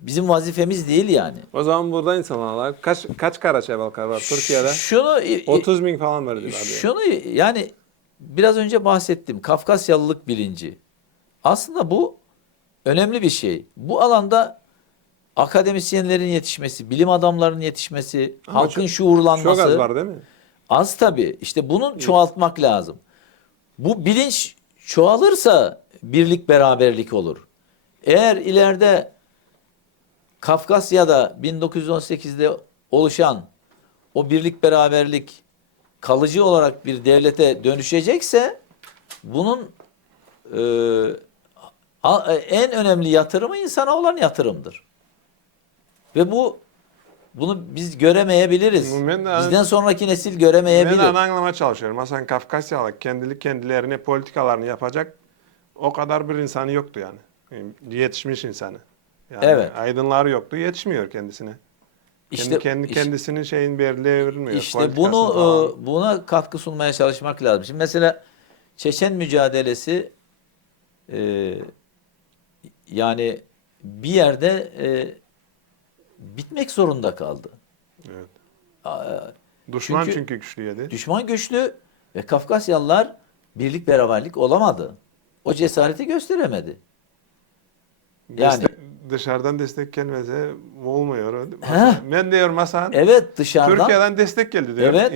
bizim vazifemiz değil yani. O zaman burada insanlar kaç Karaçay Balkar var Türkiye'de? Şunu 30 bin falan var diyorlar. şunu yani biraz önce bahsettim. Kafkasyalılık bilinci. Aslında bu önemli bir şey. Bu alanda akademisyenlerin yetişmesi, bilim adamlarının yetişmesi, Ama halkın çok şuurlanması az var değil mi? az tabii. İşte bunu çoğaltmak lazım. Bu bilinç çoğalırsa birlik beraberlik olur. Eğer ileride Kafkasya'da 1918'de oluşan o birlik beraberlik kalıcı olarak bir devlete dönüşecekse bunun en önemli yatırımı insana olan yatırımdır. Ve bunu biz göremeyebiliriz. Ben de- Bizden sonraki nesil Ben göremeyebilir. de anlamaya çalışıyorum. Mesela Kafkasyalı kendilerine politikalarını yapacak o kadar bir insanı yoktu yani. Yetişmiş insanı. Yani Evet. aydınları yoktu, yetişmiyor kendisine. İşte Kendisinin şeyin verilmiyor. İşte politikasını falan. buna katkı sunmaya çalışmak lazım. Şimdi mesela Çeçen mücadelesi yani bir yerde bitmek zorunda kaldı. Evet. Aa, Düşman çünkü çünkü güçlüydü. düşman güçlü ve Kafkasyalılar birlik beraberlik olamadı. O cesareti gösteremedi. Yani Dışarıdan destek gelmese olmuyor. Heh. Ben diyorum mesela evet dışarıdan Türkiye'den destek geldi diyor. Evet.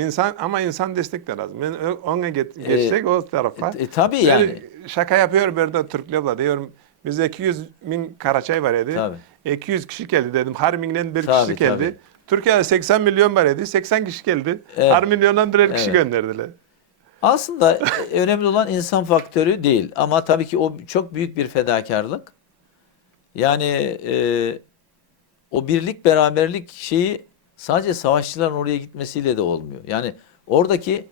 İnsan destek de lazım. Ben ona geçecek o tarafa. tabii Ben yani. şaka yapıyorum burada Türklerle diyorum. Bizde 200 bin Karaçay var idi. Tabii. 200 kişi geldi dedim. Her milyondan bir Tabii, kişi geldi. tabii. Türkiye'de 80 milyon var idi. 80 kişi geldi. Evet. Her milyondan birer kişi Evet. gönderdiler. Aslında önemli olan insan faktörü değil. Ama tabii ki o çok büyük bir fedakarlık. Yani o birlik beraberlik şeyi sadece savaşçıların oraya gitmesiyle de olmuyor. Yani oradaki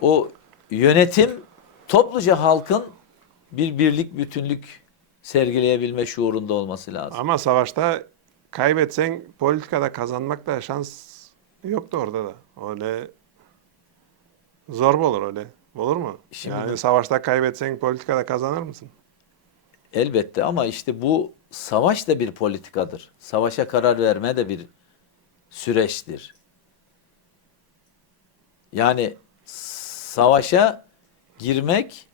o yönetim topluca halkın bir birlik bütünlük sergileyebilme şuurunda olması lazım. Ama savaşta kaybetsen politikada kazanmak da şans yoktu orada da. Öyle zor mu olur öyle? Olur mu? Şimdi Yani savaşta kaybetsen politikada kazanır mısın? Elbette ama işte bu savaş da bir politikadır. Savaşa karar verme de bir süreçtir. Yani savaşa girmek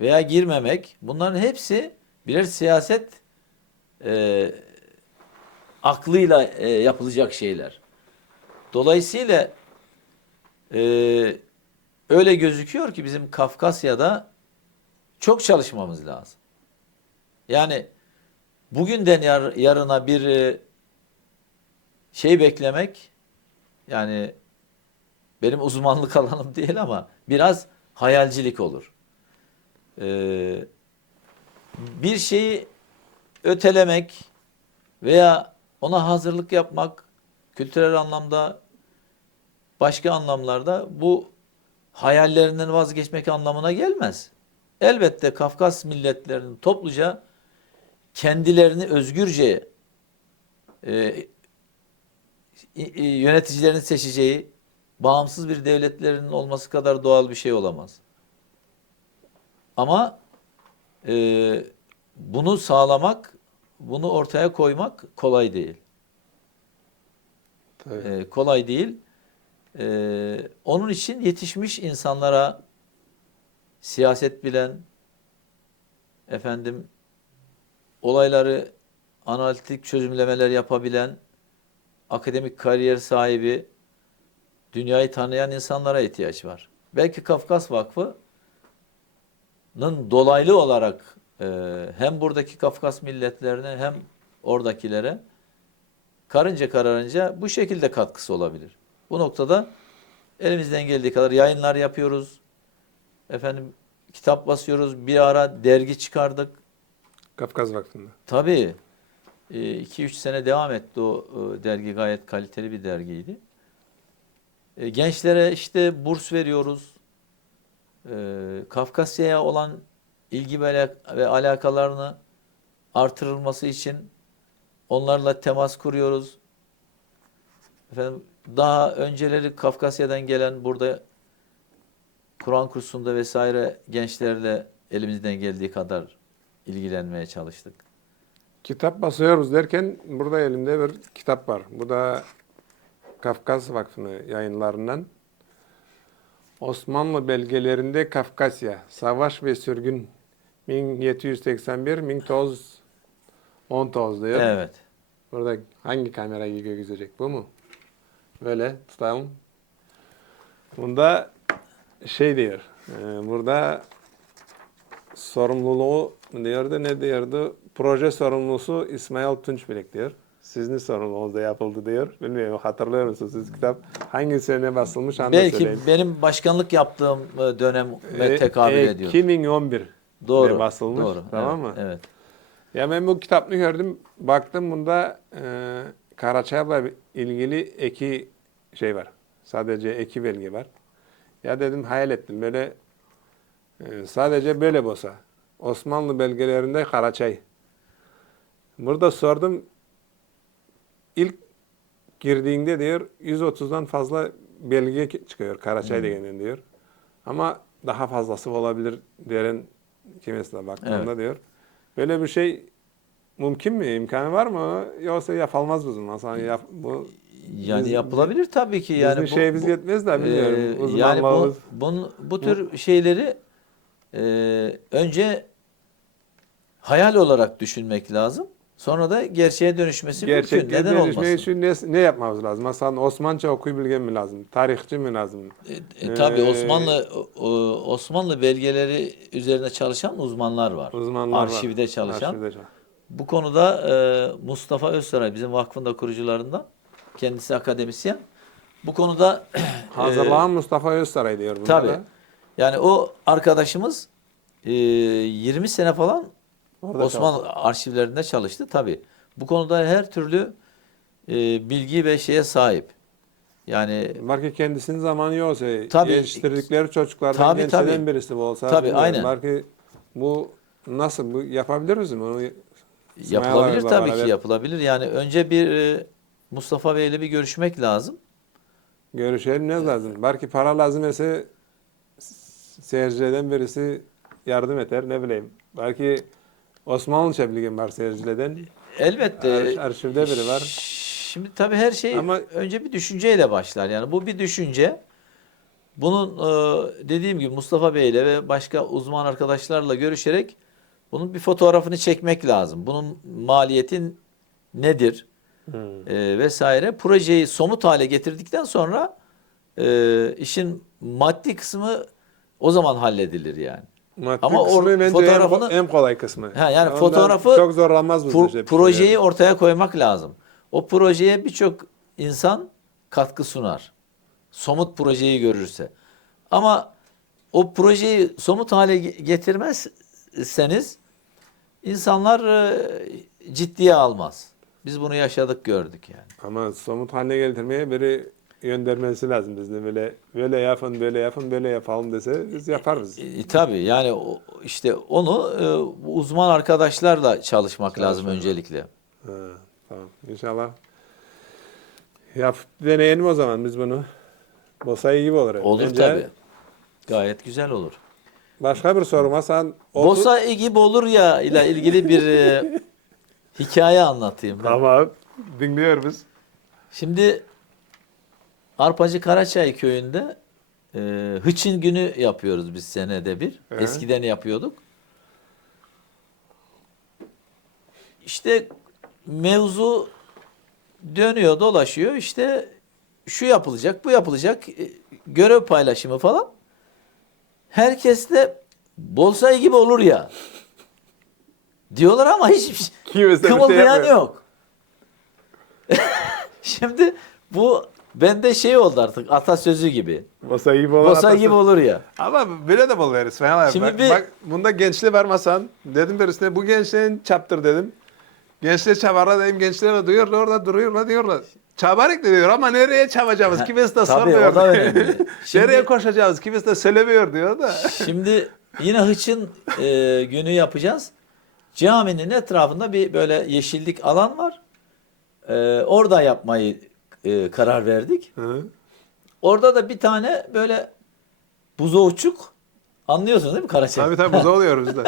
veya girmemek bunların hepsi birer siyaset aklıyla yapılacak şeyler. Dolayısıyla öyle gözüküyor ki bizim Kafkasya'da çok çalışmamız lazım. Yani bugünden yarına bir şey beklemek yani benim uzmanlık alanım değil ama biraz hayalcilik olur. Bir şeyi ötelemek veya ona hazırlık yapmak kültürel anlamda başka anlamlarda bu hayallerinden vazgeçmek anlamına gelmez. Elbette Kafkas milletlerinin topluca kendilerini özgürce yöneticilerini seçeceği bağımsız bir devletlerinin olması kadar doğal bir şey olamaz. Ama bunu sağlamak, bunu ortaya koymak kolay değil. Kolay değil. Onun için yetişmiş insanlara siyaset bilen, olayları analitik çözümlemeler yapabilen, akademik kariyer sahibi, dünyayı tanıyan insanlara ihtiyaç var. Belki Kafkas Vakfı'nın dolaylı olarak hem buradaki Kafkas milletlerine hem oradakilere karınca kararınca bu şekilde katkısı olabilir. Bu noktada elimizden geldiği kadar yayınlar yapıyoruz. Efendim kitap basıyoruz. Bir ara dergi çıkardık. Kafkas Vakfı'nda. Tabii 2-3 sene devam etti o dergi, gayet kaliteli bir dergiydi. Gençlere işte burs veriyoruz. Kafkasya'ya olan ilgi ve alakalarını artırılması için onlarla temas kuruyoruz. Efendim, daha önceleri Kafkasya'dan gelen burada Kur'an kursunda vesaire gençlerle elimizden geldiği kadar ilgilenmeye çalıştık. Kitap basıyoruz derken burada elimde bir kitap var. Bu da Kafkas Vakfı'nın yayınlarından. Osmanlı belgelerinde Kafkasya, Savaş ve Sürgün 1781-1919 diyor. Evet. Burada hangi kamera gözecek? Bu mu? Böyle tutalım. Bunda şey diyor. Burada sorumluluğu diyordu, ne diyordu? Proje sorumlusu İsmail Tunçbilek diyor. Sizin sorumluluğunuzda yapıldı diyor. Bilmiyorum, hatırlıyor musunuz siz kitap? Hangi sene basılmış onu da Belki söyleyeyim. benim başkanlık yaptığım döneme tekabül ediyor. 2011 Doğru. basılmış. Doğru. Tamam Evet, mı? evet. Ya ben bu kitabını gördüm. Baktım bunda Karaçay'la ilgili iki şey var. Sadece iki belge var. Ya dedim, hayal ettim böyle sadece böyle olsa. Osmanlı belgelerinde Karaçay. Burada sordum. İlk girdiğinde diyor 130'dan fazla belge çıkıyor Karaçay degenden diyor. Ama daha fazlası olabilir diyenin kimesine baktığımda diyor. Böyle bir şey mümkün mü? İmkanı var mı? Yoksa yapılmaz mı? Mesela Yani biz- yapılabilir tabii ki. Yani bizim şeyimiz yetmez de bilmiyorum. yani Uzmanlığımız. bu tür şeyleri önce hayal olarak düşünmek lazım. Sonra da gerçeğe dönüşmesi mümkün. Gerçekten Neden dönüşmek olmasın? için ne yapmamız lazım? Mesela Osmanlıca okuyabilmem mi lazım? Tarihçi mi lazım? Tabii Ee, Osmanlı belgeleri üzerine çalışan uzmanlar var. Uzmanlar Arşivde var. çalışan. Arşivde çalışan. Bu konuda Mustafa Özsaray bizim vakfın da kurucularından. Kendisi akademisyen. Bu konuda Hazırlayan Mustafa Özsaray diyor bunlara. tabii. Yani o arkadaşımız 20 sene falan Orada Osmanlı arşivlerinde çalıştı. Tabii. Bu konuda her türlü bilgi ve şeye sahip. Yani Belki kendisinin zamanı yoksa, Tabii. yetiştirdikleri çocuklardan Tabii, gençlerden tabii. birisi bu olsa. Tabii, bilmiyorum. aynen. Belki bu nasıl, bu yapabilir miyiz onu? yapılabilir İsmail tabii abiyle ki yapılabilir. Yani önce bir Mustafa Bey'le bir görüşmek lazım. görüşelim, ne lazım? Belki para lazım ise seyircilerden birisi yardım eder, ne bileyim. Belki Osmanlıca bilgin var seyircilerden. Elbette. Arşivde biri var. Şimdi tabii her şey Ama- önce bir düşünceyle başlar. Yani bu bir düşünce. Bunun dediğim gibi Mustafa Bey'le ve başka uzman arkadaşlarla görüşerek bunun bir fotoğrafını çekmek lazım. Bunun maliyetin nedir? Vesaire. Projeyi somut hale getirdikten sonra işin maddi kısmı o zaman halledilir yani. Maddi Ama kısmı bence fotoğrafını- en kolay kısmı. Ha, yani Ondan fotoğrafı çok zorlanmaz bu işte. projeyi ortaya koymak lazım. O projeye birçok insan katkı sunar. Somut projeyi görürse. Ama o projeyi somut hale getirmezseniz insanlar ciddiye almaz. Biz bunu yaşadık, gördük yani. Ama somut haline getirmeye biri göndermesi lazım bizde, böyle yapın, böyle yapın, böyle yapalım dese biz yaparız. Tabii yani işte onu uzman arkadaşlarla çalışmak lazım öncelikle. Ha, tamam. İnşallah deneyelim o zaman biz bunu. Bosa iyi gibi olur. Olur Bence tabii. Gayet güzel olur. Başka bir sorum Hasan. Bosa gibi olur ya ile ilgili bir hikaye anlatayım ben. Tamam. Dinliyoruz. Şimdi Arpacı Karaçay köyünde Hıçın günü yapıyoruz biz senede bir. Evet. Eskiden yapıyorduk. İşte mevzu dönüyor dolaşıyor. İşte şu yapılacak, bu yapılacak. Görev paylaşımı falan. Herkes de Bolsay gibi olur ya. Diyorlar ama hiç Kimse bir şey kımıldayan yapmıyor. yok. Şimdi bu bende şey oldu artık atasözü gibi. Bosa gibi olan Bosa atası. gibi olur ya. Ama böyle de bol verir İsmail abi. Şimdi Bak, bir- bak bunda gençliği vermezsen dedim birisine bu gençliğin çaptır dedim. Gençliği çabarla dedim gençlere duyuyorlar orada duruyorlar diyorlar. Çabarak da diyor ama nereye çabacağız kimisi de Tabii, sormuyor. o da önemli. Şimdi- Nereye koşacağız kimisi de söylemiyor diyor da. Şimdi yine hıçın günü yapacağız. Caminin etrafında bir böyle yeşillik alan var. Orada yapmayı karar verdik. Hı. Orada da bir tane böyle buzovçuk, anlıyorsun değil mi Karaçay? Tabii tabii buza oluyor bizde.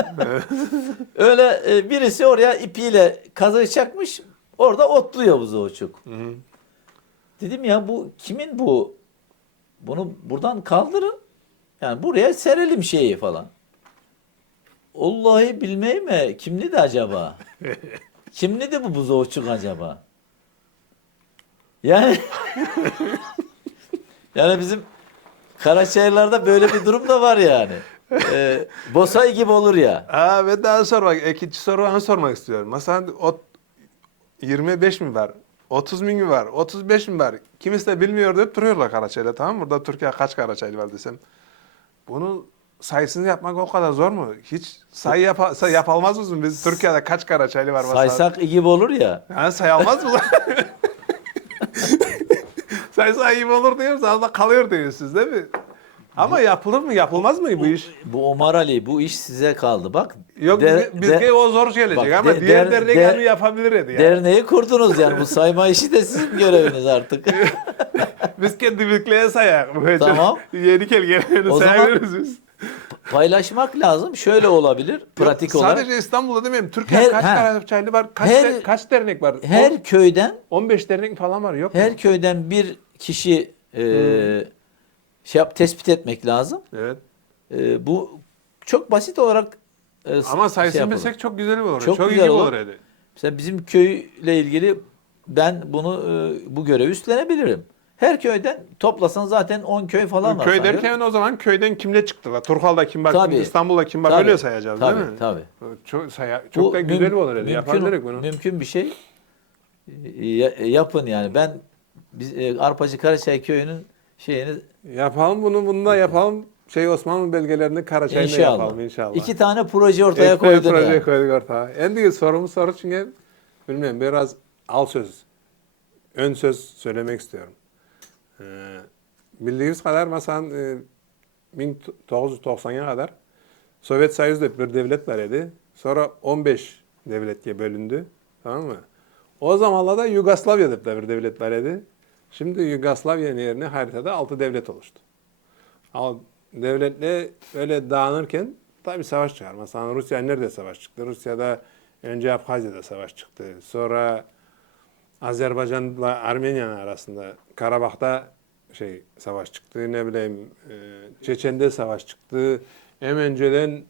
Öyle birisi oraya ipiyle kazığı çakmış. Orada otluyor buzovçuk. Hı. Dedim ya bu kimin bu? Bunu buradan kaldırın. Yani buraya serelim şeyi falan. Vallahi bilmeyim mi? Kimdi de acaba? Kimdi de bu buzovçuk acaba? Yani yani bizim Karaçayırlarda böyle bir durum da var yani. Bosay gibi olur ya. Ben daha sormak, ikinci soruyu sormak istiyorum. Mesela 25 mi var? 30 bin mi var? 35 mi var? Kimisi de bilmiyor deyip duruyorlar Karaçay'la tamam mı? Burada Türkiye kaç Karaçaylı var desem. Bunu sayısını yapmak o kadar zor mu? Hiç sayı yapalmaz mısın? Biz Türkiye'de kaç Karaçaylı var mesela? Saysak iyi gibi olur ya. Ha, sayalmaz mı? Saysa iyi olur diyoruz. Arada kalıyor diyorsunuz değil mi? Ama yapılır mı? Yapılmaz mı bu iş? Bu Omar Ali bu iş size kaldı. Bak Yok bizge o zor gelecek bak, ama diğer dernekler yapabilir dedi ya. derneği kurdunuz yani bu sayma işi de sizin göreviniz artık. Biz kendimizle sayak. Tamam. Yeni kelgelerini O zaman- sayabiliriz biz. Paylaşmak lazım. Şöyle olabilir pratik olarak. Sadece İstanbul'da demeyeyim. Türkiye Her- kaç ha. Karaçaylı var? Kaç dernek var? Her köyden 15 dernek falan var yok mu? her köyden bir kişi tespit etmek lazım. Evet. Bu çok basit olarak Ama sayısını yapılır. bilsek çok güzel olur. Çok Çok güzel iyi olur. olur dedi. Mesela bizim köyle ilgili ben bunu bu görevi üstlenebilirim. Her köyden toplasan zaten 10 köy falan var. Köy sanıyorum. derken o zaman köyden kimle çıktılar? Turhal'da kim var, Tabii. İstanbul'da kim var Tabii. öyle sayacağız Tabii, değil mi? tabii. Çok Bu da güzel müm- olur dedi. Yapabiliriz bunu. Mümkün bir şey. Yapın yani. Biz Arpacı Karaçay köyünün şeyini Bunu da yapalım. Osmanlı belgelerini Karaçay'da inşallah. yapalım inşallah. 2 tane proje ortaya Ekmeğe koydun proje yani. koyduk ortaya. En büyük sorumuz soru çünkü bilmiyorum biraz ön söz söylemek istiyorum. Bildiğimiz kadar mesela 1990'a kadar Sovyet Sayız'da bir devlet var idi. Sonra 15 devletke bölündü. Tamam mı? O zamanlarda Yugoslavya'da da bir devlet var idi. Şimdi Yugoslavya'nın yerine haritada 6 devlet oluştu. Devletle böyle dağınırken tabii savaş çıkar. Mesela Rusya nerede savaş çıktı? Rusya'da önce Abhazya'da savaş çıktı. Sonra Azerbaycan'la Armenya arasında Karabağ'da savaş çıktı. Ne bileyim Çeçen'de savaş çıktı. Hem önceden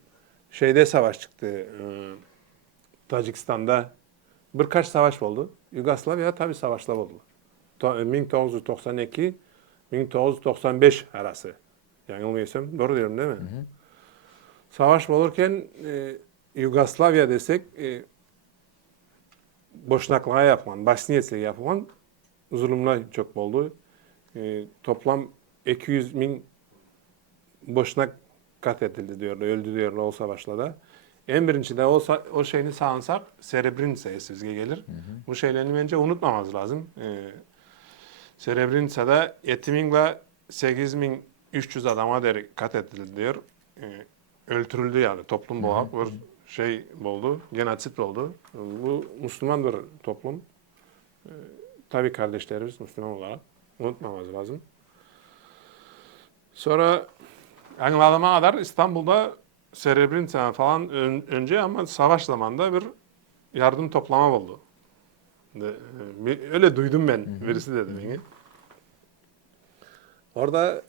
savaş çıktı. Tacikistan'da birkaç savaş oldu. Yugoslavya tabii savaşlar oldu. 1992-1995 arası. Yanılmıyorsam doğru diyorum değil mi? Hı hı. Savaş olurken Yugoslavya desek boşnaklığa yapılan, Bosniyesliğe yapılan zulümler çok oldu. Toplam 200 bin boşnak katledildi diyorlar, öldü diyorlar o savaşlarda. En birinci de o şeyini sağlansak Srebrenica'ya sizge gelir. Hı hı. Bu şeylerini bence unutmamamız lazım. Srebrenica'da 8.300 adama katledildi diyor. Öldürüldü yani toplum boğak bir oldu, genotsit oldu. Bu Müslüman bir toplum. Tabii kardeşlerimiz Müslüman olarak unutmamamız lazım. Sonra anladığıma kadar İstanbul'da Srebrenica falan önce ama savaş zamanında bir yardım toplama oldu. Öyle duydum ben. Birisi dedi beni. Orada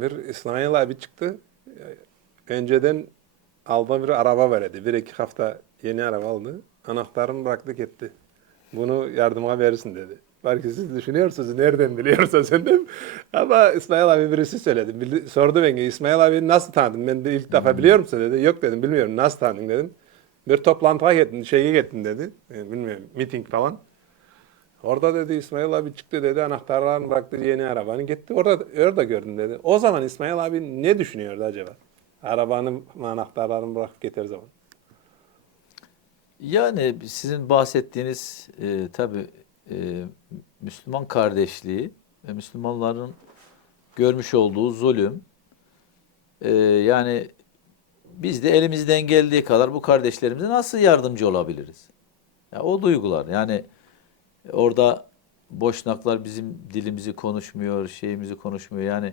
bir İsmail abi çıktı. Önceden aldığı bir araba verdi. 1-2 hafta yeni araba aldı. Anahtarını bıraktı gitti. Bunu yardıma verirsin dedi. Belki siz düşünüyorsunuz, nereden biliyorsun sen de. Ama İsmail abi birisi söyledi. Sordu beni, İsmail abi nasıl tanıdın? Ben de ilk defa biliyor musun dedi. Yok dedim, bilmiyorum. Nasıl tanıdın dedim. Bir toplantıya gittin, gittin dedi. Bilmiyorum, miting falan. Orada dedi İsmail abi çıktı dedi, anahtarlarını bıraktı yeni arabanı gitti. Orada gördüm dedi. O zaman İsmail abi ne düşünüyordu acaba? Arabanın anahtarlarını bırakıp getir zaman. Yani sizin bahsettiğiniz tabii Müslüman kardeşliği ve Müslümanların görmüş olduğu zulüm, yani biz de elimizden geldiği kadar bu kardeşlerimize nasıl yardımcı olabiliriz? Ya o duygular, yani orada Boşnaklar bizim dilimizi konuşmuyor, şeyimizi konuşmuyor. Yani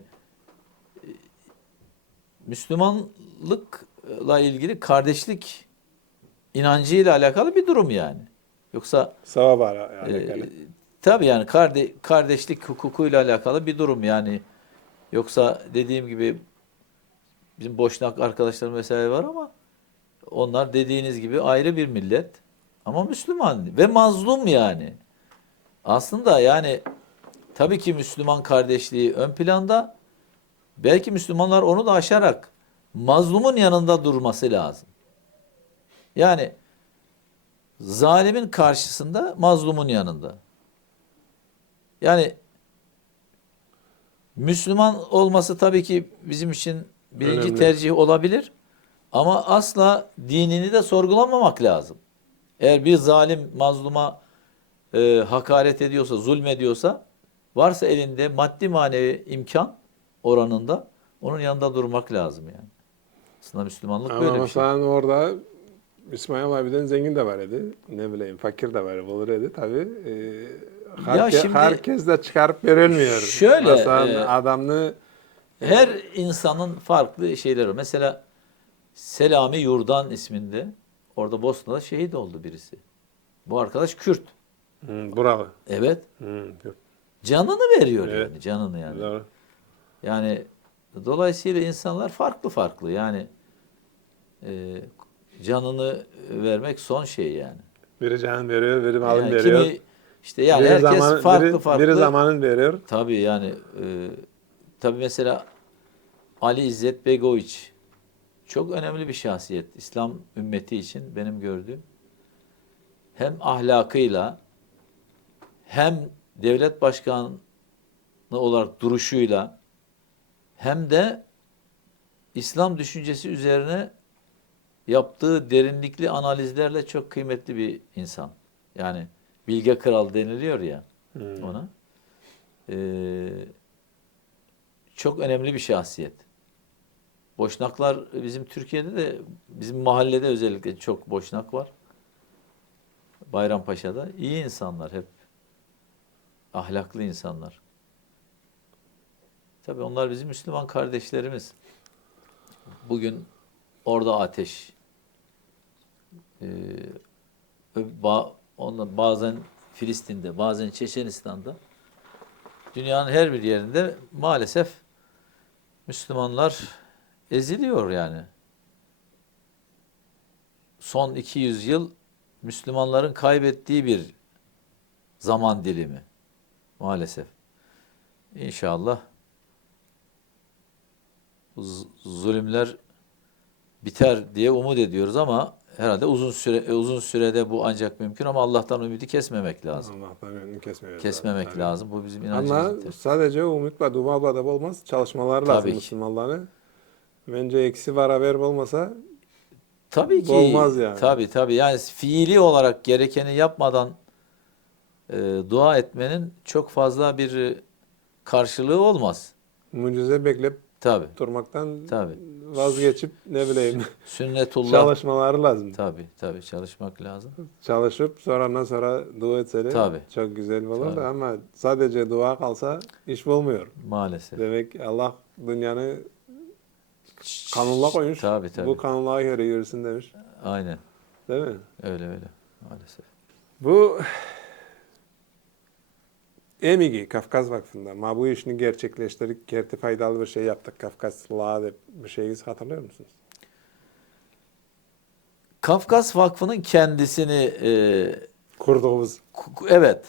Müslümanlıkla ilgili kardeşlik inancıyla alakalı bir durum yani. Yoksa Sevap e, alakalı. tabii yani kardeşlik hukukuyla alakalı bir durum yani. Yoksa dediğim gibi bizim Boşnak arkadaşlarım vesaire var ama onlar dediğiniz gibi ayrı bir millet. Ama Müslüman ve mazlum yani. Aslında yani tabii ki Müslüman kardeşliği ön planda. Belki Müslümanlar onu da aşarak mazlumun yanında durması lazım. Yani zalimin karşısında mazlumun yanında. Yani Müslüman olması tabii ki bizim için birinci Önemli. tercih olabilir. Ama asla dinini de sorgulamamak lazım. Eğer bir zalim mazluma hakaret ediyorsa, zulmediyorsa, varsa elinde maddi manevi imkan oranında onun yanında durmak lazım yani. Aslında Müslümanlık Ama böyle bir şey. mesela orada İsmail abiden zengin de var idi. Ne bileyim fakir de var, olur idi tabii. Ya şimdi Herkes de çıkarıp verilmiyor. şöyle, Mesela adamını her insanın farklı şeyleri var. Mesela Selami Yurdan isminde orada Bosna'da şehit oldu birisi. Bu arkadaş Kürt. buralı. Evet. Yok, Canını veriyor Evet. yani. Canını yani. doğru. Yani dolayısıyla insanlar farklı farklı. Yani canını vermek son şey yani. Biri can veriyor, biri malın Yani veriyor. kimi işte yani Biri herkes farklı biri farklı. zamanın veriyor. Tabii yani tabii mesela Ali İzzet Begoviç çok önemli bir şahsiyet. İslam ümmeti için benim gördüğüm. Hem ahlakıyla hem devlet başkanı olarak duruşuyla hem de İslam düşüncesi üzerine yaptığı derinlikli analizlerle çok kıymetli bir insan. Yani bilge kral deniliyor ya ona. Çok önemli bir şahsiyet. Boşnaklar bizim Türkiye'de de bizim mahallede özellikle çok Boşnak var. Bayrampaşa'da iyi insanlar hep. Ahlaklı insanlar. Tabii onlar bizim Müslüman kardeşlerimiz. Bugün orada ateş. Bazen Filistin'de, bazen Çeçenistan'da. Dünyanın her bir yerinde maalesef Müslümanlar eziliyor yani. Son 200 yıl Müslümanların kaybettiği bir zaman dilimi maalesef. İnşallah bu zulümler biter diye umut ediyoruz ama herhalde uzun sürede bu ancak mümkün ama Allah'tan ümidi kesmemek lazım. Allah'tan önünü Kesmemek tabii. lazım. Bu bizim Ama inancımız. sadece umutla duvarla da olmaz. Çalışmalar lazım Tabii ki. Müslümanların. Bence eksi var haber olmasa Tabii ki. olmaz yani. Tabii. Yani fiili olarak gerekeni yapmadan dua etmenin çok fazla bir karşılığı olmaz. Mucize bekleyip Tabii. durmaktan Tabii. vazgeçip ne bileyim Sünnetullah. çalışmaları lazım. Tabii çalışmak lazım. Çalışıp sonra dua etseler Tabii. çok güzel olur da Tabii. ama sadece dua kalsa iş olmuyor. Maalesef. Demek Allah dünyanı kanunla koymuş. Tabii. Bu kanunlara göre yürüsün demiş. Aynen. Değil mi? Öyle maalesef. Bu EMİG'i Kafkas Vakfı'nda ma bu işini gerçekleştirdik. Gerçi faydalı bir şey yaptık. Kafkaslığa da bir şeyi hatırlıyor musunuz? Kafkas Vakfı'nın kendisini Kurduğumuz. evet,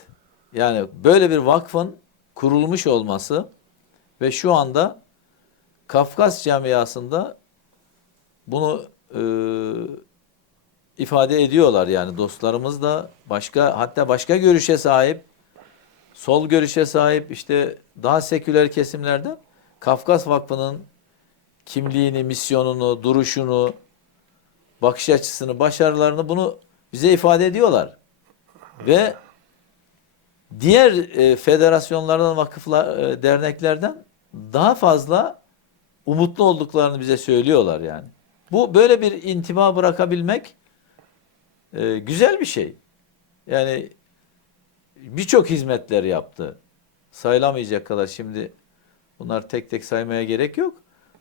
yani böyle bir vakfın kurulmuş olması ve şu anda Kafkas camiasında bunu ifade ediyorlar yani dostlarımız da hatta başka görüşe sahip sol görüşe sahip işte daha seküler kesimlerden Kafkas Vakfı'nın kimliğini, misyonunu, duruşunu, bakış açısını, başarılarını bunu bize ifade ediyorlar. Ve diğer federasyonlardan, vakıflar, derneklerden daha fazla umutlu olduklarını bize söylüyorlar yani. Bu böyle bir intiba bırakabilmek güzel bir şey. Yani birçok hizmetler yaptı. Sayılamayacak kadar şimdi bunlar tek tek saymaya gerek yok.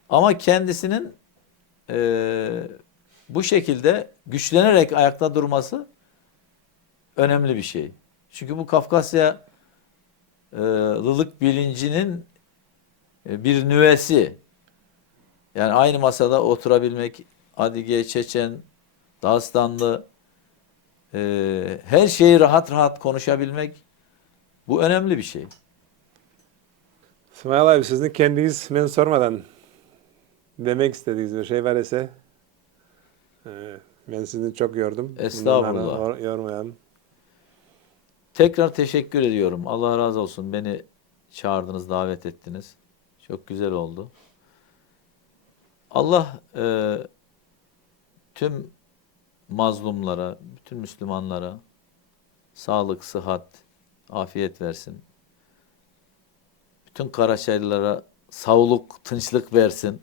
Ama kendisinin bu şekilde güçlenerek ayakta durması önemli bir şey. Çünkü bu Kafkasyalılık bilincinin bir nüvesi. Yani aynı masada oturabilmek, Adige, Çeçen, Dağıstanlı, her şeyi rahat rahat konuşabilmek bu önemli bir şey. İsmail abi sizin kendiniz ben sormadan demek istediğiniz bir şey var ise ben sizi çok yordum. Estağfurullah. Bundan yormayalım. Tekrar teşekkür ediyorum. Allah razı olsun. Beni çağırdınız, davet ettiniz. Çok güzel oldu. Allah tüm mazlumlara, bütün Müslümanlara sağlık, sıhhat, afiyet versin. Bütün Karaçaylılara sağlık, tınçlık versin.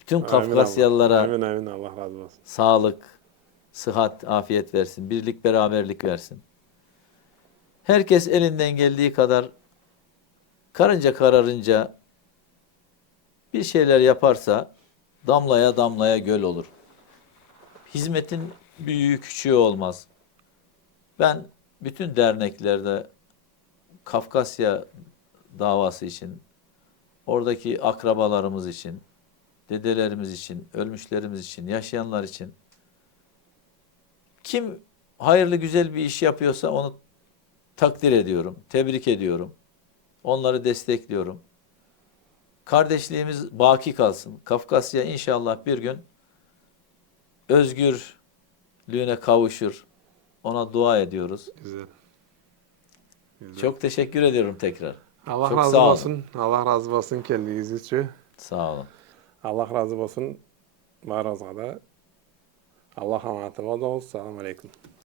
Bütün Amin Kafkasyalılara Amin amin Allah razı olsun. sağlık, sıhhat, afiyet versin. Birlik, beraberlik versin. Herkes elinden geldiği kadar karınca kararınca bir şeyler yaparsa damlaya damlaya göl olur. Hizmetin büyüğü küçüğü olmaz. Ben bütün derneklerde Kafkasya davası için, oradaki akrabalarımız için, dedelerimiz için, ölmüşlerimiz için, yaşayanlar için kim hayırlı güzel bir iş yapıyorsa onu takdir ediyorum, tebrik ediyorum. Onları destekliyorum. Kardeşliğimiz baki kalsın. Kafkasya inşallah bir gün özgürlüğüne kavuşur. Ona dua ediyoruz. Güzel. Güzel. Çok teşekkür ediyorum tekrar. Allah Çok razı sağ olun. olsun. Allah razı olsun kendiniz için. Sağ olun. Allah razı olsun. Var olsun da. Allah emanet olsun. Selamun aleyküm.